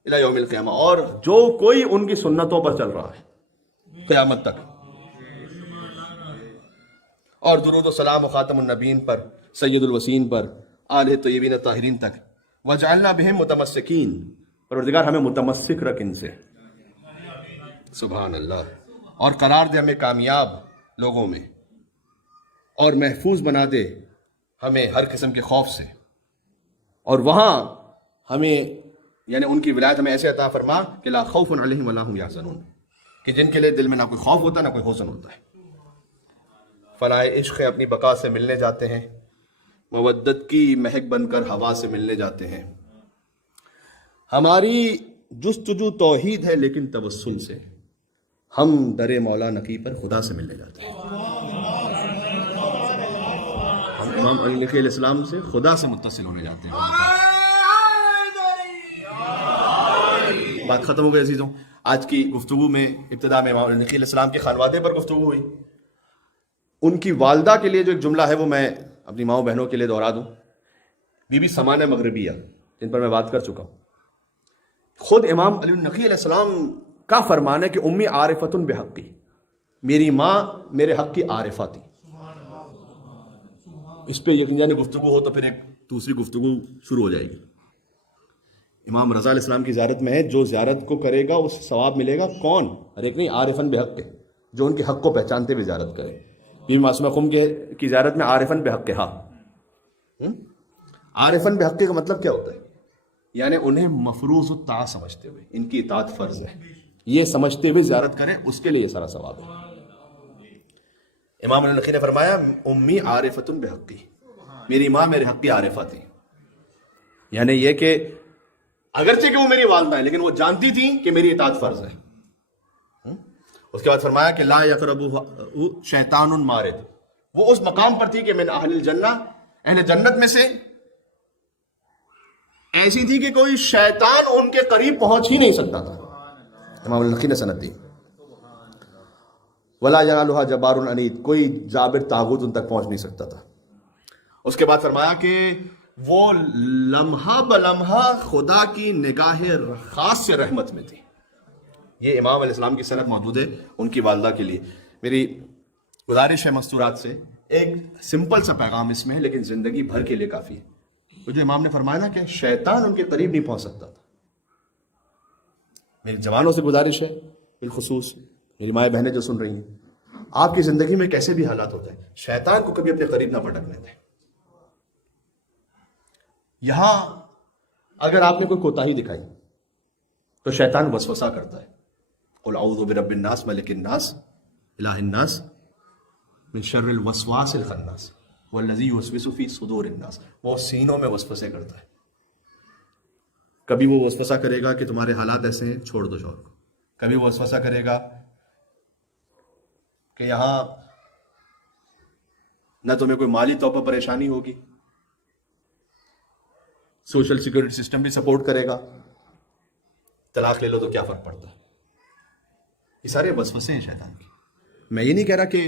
إِلَى يَوْمِ الْقِيَامَةِ، اور جو کوئی ان کی سنتوں پر چل رہا ہے قیامت تک. اور درود و سلام و خاتم النبیین پر، سید الوسین پر، آل طیبین الطاہرین تک. وَجْعَلْنَا بِهِمْ مُتَمَسِّكِينَ، پروردگار ہمیں متمسک رکھ ان سے. سبحان اللہ. اور قرار دے ہمیں کامیاب لوگوں میں، اور محفوظ بنا دے ہمیں ہر قسم کے خوف سے. اور وہاں ہمیں یعنی ان کی ولایت ہمیں ایسے عطا فرما کہ لا خوف علیہم ولا هم یحزنون، کہ جن کے لیے دل میں نہ کوئی خوف ہوتا نہ کوئی حزن ہوتا ہے. فنائے عشق اپنی بقا سے ملنے جاتے ہیں، مودت کی مہک بن کر ہوا سے ملنے جاتے ہیں. ہماری جستجو توحید ہے لیکن توسل سے، ہم در مولا نقی پر خدا سے ملنے جاتے ہیں. ہم امام علی نقی علیہ السلام سے خدا سے متصل ہونے جاتے ہیں. بات ختم ہو گئی عزیزوں. آج کی گفتگو میں ابتدا میں امام علی نقی علیہ السلام کے خانوادے پر گفتگو ہوئی. ان کی والدہ کے لیے جو ایک جملہ ہے وہ میں اپنی ماؤں بہنوں کے لیے دہرا دوں. بی بی سمانہ مغربیہ جن پر میں بات کر چکا ہوں، خود امام علی نقی علیہ السلام کا فرمان ہے کہ امی عارفۃ بحقی، میری ماں میرے حق کی عارفہ تھی. اس پہ یقیناً گفتگو ہو تو پھر ایک دوسری گفتگو شروع ہو جائے گی. امام رضا علیہ السلام کی زیارت میں ہے، جو زیارت کو کرے گا اس ثواب ملے گا. کون؟ ہر ایک نہیں، عارفن بحق کے، جو ان کے حق کو پہچانتے ہوئے زیارت کرے. بی معصومہ خم کی زیارت میں عارفن بحق کے. ہاں، عارفن بحق کا مطلب کیا ہوتا ہے؟ یعنی انہیں مفروض الطاعہ سمجھتے ہوئے، ان کی اطاعت فرض ہے، یہ سمجھتے ہوئے زیارت کریں، اس کے لیے یہ سارا ثواب ہے. امام علی نقی نے فرمایا امی عارفۃ بحقی، میری ماں میرے حق کی عارفہ تھی. یعنی یہ کہ اگرچہ کہ وہ میری والدہ ہیں لیکن وہ جانتی تھی کہ میری اطاعت فرض ہے. اس کے بعد فرمایا کہ لا یقربہ شیطان مارد، وہ اس مقام پر تھی کہ من اہل الجنہ، اہل جنت میں سے ایسی تھی کہ کوئی شیطان ان کے قریب پہنچ ہی نہیں سکتا تھا. امام النقی نے سند دی. ولا ینالھا جبار عنید، کوئی جابر طاغوت ان تک پہنچ نہیں سکتا تھا. اس کے بعد فرمایا کہ وہ لمحہ بلمحہ خدا کی نگاہ خاص سے رحمت میں تھی. یہ امام علیہ السلام کی سند موجود ہے ان کی والدہ کے لیے. میری گزارش ہے مستورات سے، ایک سمپل سا پیغام اس میں ہے لیکن زندگی بھر کے لیے کافی ہے. وہ جو امام نے فرمایا نا کہ شیطان ان کے قریب نہیں پہنچ سکتا تھا. میری جوانوں سے گزارش ہے، بالخصوص میری مائیں بہنیں جو سن رہی ہیں، آپ کی زندگی میں کیسے بھی حالات ہوتے ہیں، شیطان کو کبھی اپنے قریب نہ پٹکنے دیں. یہاں اگر آپ نے کوئی کوتاہی دکھائی تو شیطان وسوسہ کرتا ہے. قل اعوذ برب الناس ملک الناس الہ الناس من شر الوسواس الخناس والذی یوسوس فی صدور الناس. وہ سینوں میں وسوسے کرتا ہے. کبھی وہ وسوسہ کرے گا کہ تمہارے حالات ایسے ہیں، چھوڑ دو شوہر کو. کبھی وہ وسوسہ کرے گا کہ یہاں نہ تمہیں کوئی مالی طور پر پریشانی ہوگی، سوشل سیکورٹی سسٹم بھی سپورٹ کرے گا، طلاق لے لو تو کیا فرق پڑتا ہے. یہ سارے وسوسے ہیں شیطان کی. میں یہ نہیں کہہ رہا کہ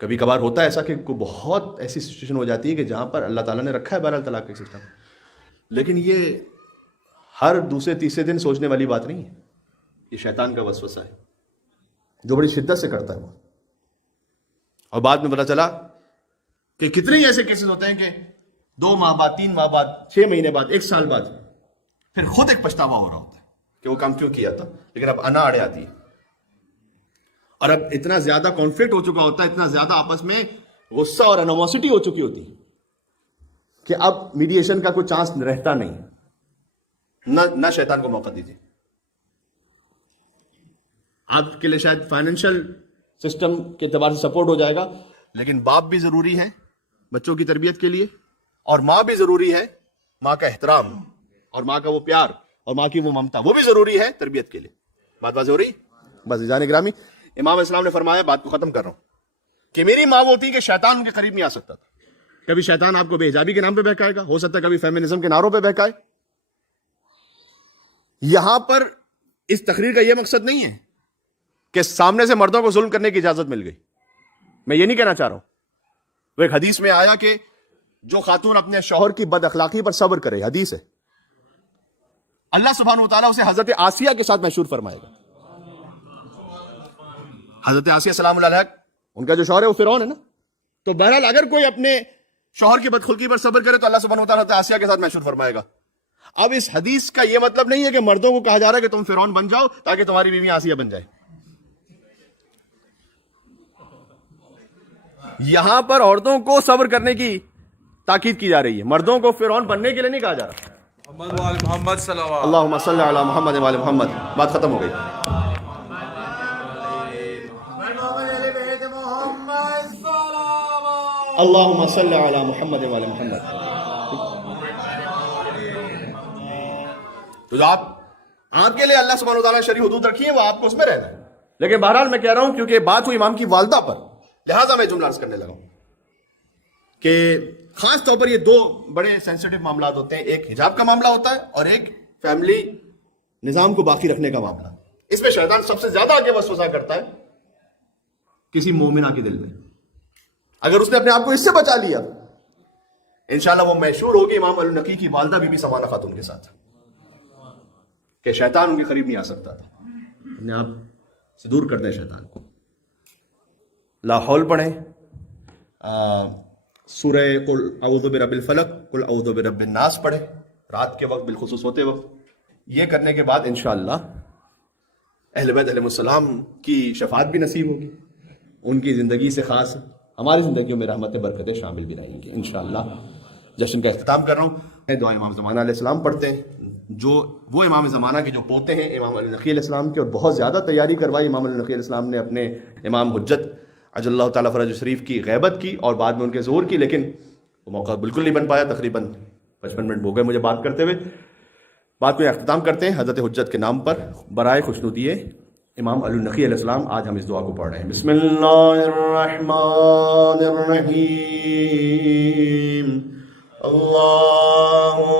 کبھی کبھار ہوتا ہے ایسا کہ کوئی بہت ایسی سچویشن ہو جاتی ہے کہ جہاں پر اللہ تعالیٰ نے رکھا ہے بہرحال طلاق کا سسٹم، لیکن یہ ہر دوسرے تیسرے دن سوچنے والی بات نہیں ہے. یہ شیطان کا وسوسہ ہے جو بڑی شدت سے کرتا ہے وہ. اور بعد میں پتا چلا کہ کتنے ہی ایسے کیسز ہوتے ہیں کہ 2 ماہ بعد، 3 ماہ بعد، 6 مہینے بعد، 1 سال بعد پھر خود ایک پچھتاوا ہو رہا ہوتا ہے کہ وہ کام کیوں کیا تھا. لیکن اب انا اڑے آتی ہے اور اب اتنا زیادہ کانفلکٹ ہو چکا ہوتا ہے، اتنا زیادہ آپس میں غصہ اور انوموسٹی ہو چکی ہوتی کہ اب میڈیشن کا کوئی چانس رہتا نہیں. نہ شیطان کو موقع دیجیے. آپ کے لیے شاید فائنینشیل سسٹم کے اعتبار سے سپورٹ ہو جائے گا، لیکن باپ بھی ضروری ہے بچوں کی تربیت کے لیے، اور ماں بھی ضروری ہے. ماں کا احترام اور ماں کا وہ پیار اور ماں کی وہ ممتا وہ بھی ضروری ہے تربیت کے لیے. بات واضح ہو رہی؟ بس جان گرامی، امام اسلام نے فرمایا، بات کو ختم کر رہا ہوں، کہ میری ماں وہ تھی کہ شیطان ان کے قریب نہیں آ سکتا تھا. کبھی شیطان آپ کو بے حجابی کے نام پہ بہکائے گا، ہو سکتا ہے کبھی فیمنزم کے نعروں پہ بہکائے، یہاں پر اس تقریر کا یہ مقصد نہیں ہے کہ سامنے سے مردوں کو ظلم کرنے کی اجازت مل گئی. میں یہ نہیں کہنا چاہ رہا ہوں. وہ ایک حدیث میں آیا کہ جو خاتون اپنے شوہر کی بد اخلاقی پر صبر کرے، حدیث ہے، اللہ سبحانہ و تعالیٰ اسے حضرت آسیہ کے ساتھ محشور فرمائے گا. حضرت آسیہ سلام اللہ علیہ، ان کا جو شوہر ہے وہ فرعون ہے نا. تو بہرحال اگر کوئی اپنے شوہر کی بدخلقی پر صبر کرے تو اللہ سبحانہ و تعالیٰ حضرت آسیہ کے ساتھ محشور فرمائے گا. اب اس حدیث کا یہ مطلب نہیں ہے کہ مردوں کو کہا جا رہا ہے کہ تم فرعون بن جاؤ تاکہ تمہاری بیوی آسیہ بن جائے. یہاں پر عورتوں کو صبر کرنے کی تاکید کی جا رہی ہے، مردوں کو فرعون بننے کے لیے نہیں کہا جا رہا. محمد صلی اللہ اللہم صلی علی محمد وعلی محمد. بات ختم ہو گئی. اللہم صلی علی محمد وعلی محمد. تو جو آپ کے لیے اللہ سبحانہ وتعالیٰ نے شرعی حدود رکھی ہے وہ آپ کو اس میں رہنا ہے. لیکن بہرحال میں کہہ رہا ہوں کیونکہ بات ہوئی امام کی والدہ پر، لہٰذا میں جملہ عرض کرنے لگا ہوں کہ خاص طور پر یہ دو بڑے سینسیٹیو معاملات ہوتے ہیں. ایک حجاب کا معاملہ ہوتا ہے اور ایک فیملی نظام کو باقی رکھنے کا معاملہ. اس میں شیطان سب سے زیادہ آگے وسوسہ کرتا ہے کسی مومنہ کے دل میں. اگر اس نے اپنے آپ کو اس سے بچا لیا انشاءاللہ وہ مشہور ہوگی امام النقی کی والدہ بی بی سمانہ خاتون کے ساتھ کہ شیطان ان کے قریب نہیں آ سکتا تھا. اپنے آپ سے دور کر دیں شیطان کو. لاحول پڑھیں، سورہ قل اعوذ برب الفلق، قل اعوذ برب الناس پڑھیں رات کے وقت بالخصوص ہوتے وقت. یہ کرنے کے بعد انشاءاللہ اہل بیت علیہ السلام کی شفاعت بھی نصیب ہوگی. ان کی زندگی سے خاص ہماری زندگیوں میں رحمتیں برکتیں شامل بھی رہیں گی انشاءاللہ. جشن کا اختتام کر رہا ہوں. دعا امام زمانہ علیہ السلام پڑھتے ہیں، جو وہ امام زمانہ کے جو پوتے ہیں امام علی نقی علیہ السلام کے، اور بہت زیادہ تیاری کروائی امام علی نقی علیہ السلام نے. اپنے امام حجت عجل اللہ تعالیٰ فرج شریف کی غیبت کی اور بعد میں ان کے ظہور کی، لیکن وہ موقع بالکل نہیں بن پایا. تقریباً 55 منٹ ہو گئے مجھے بات کرتے ہوئے. بات کو اختتام کرتے ہیں حضرت حجت کے نام پر برائے خوشنودی امام علی نقی علیہ السلام. آج ہم اس دعا کو پڑھ رہے ہیں. بسم اللہ الرحمن الرحیم. اللہم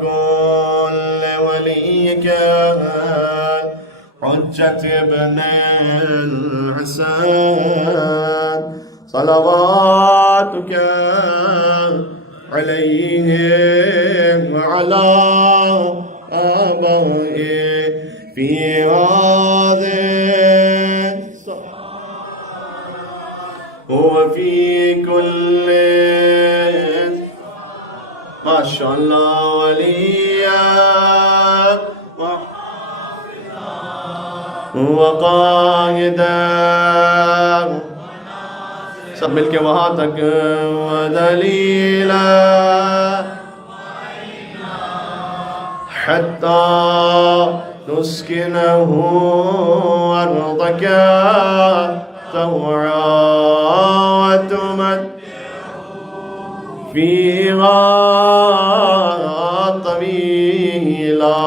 کن لولیک حجت ابن الحسن صلواتک علیہ وعلی آبائہ فی هذه وفي كل ما شاء الله وليا وقائدا سب مل کے وہاں تک ودلیلا حتى نسكنه أرضك طوعا وتمتعه فيها طويلا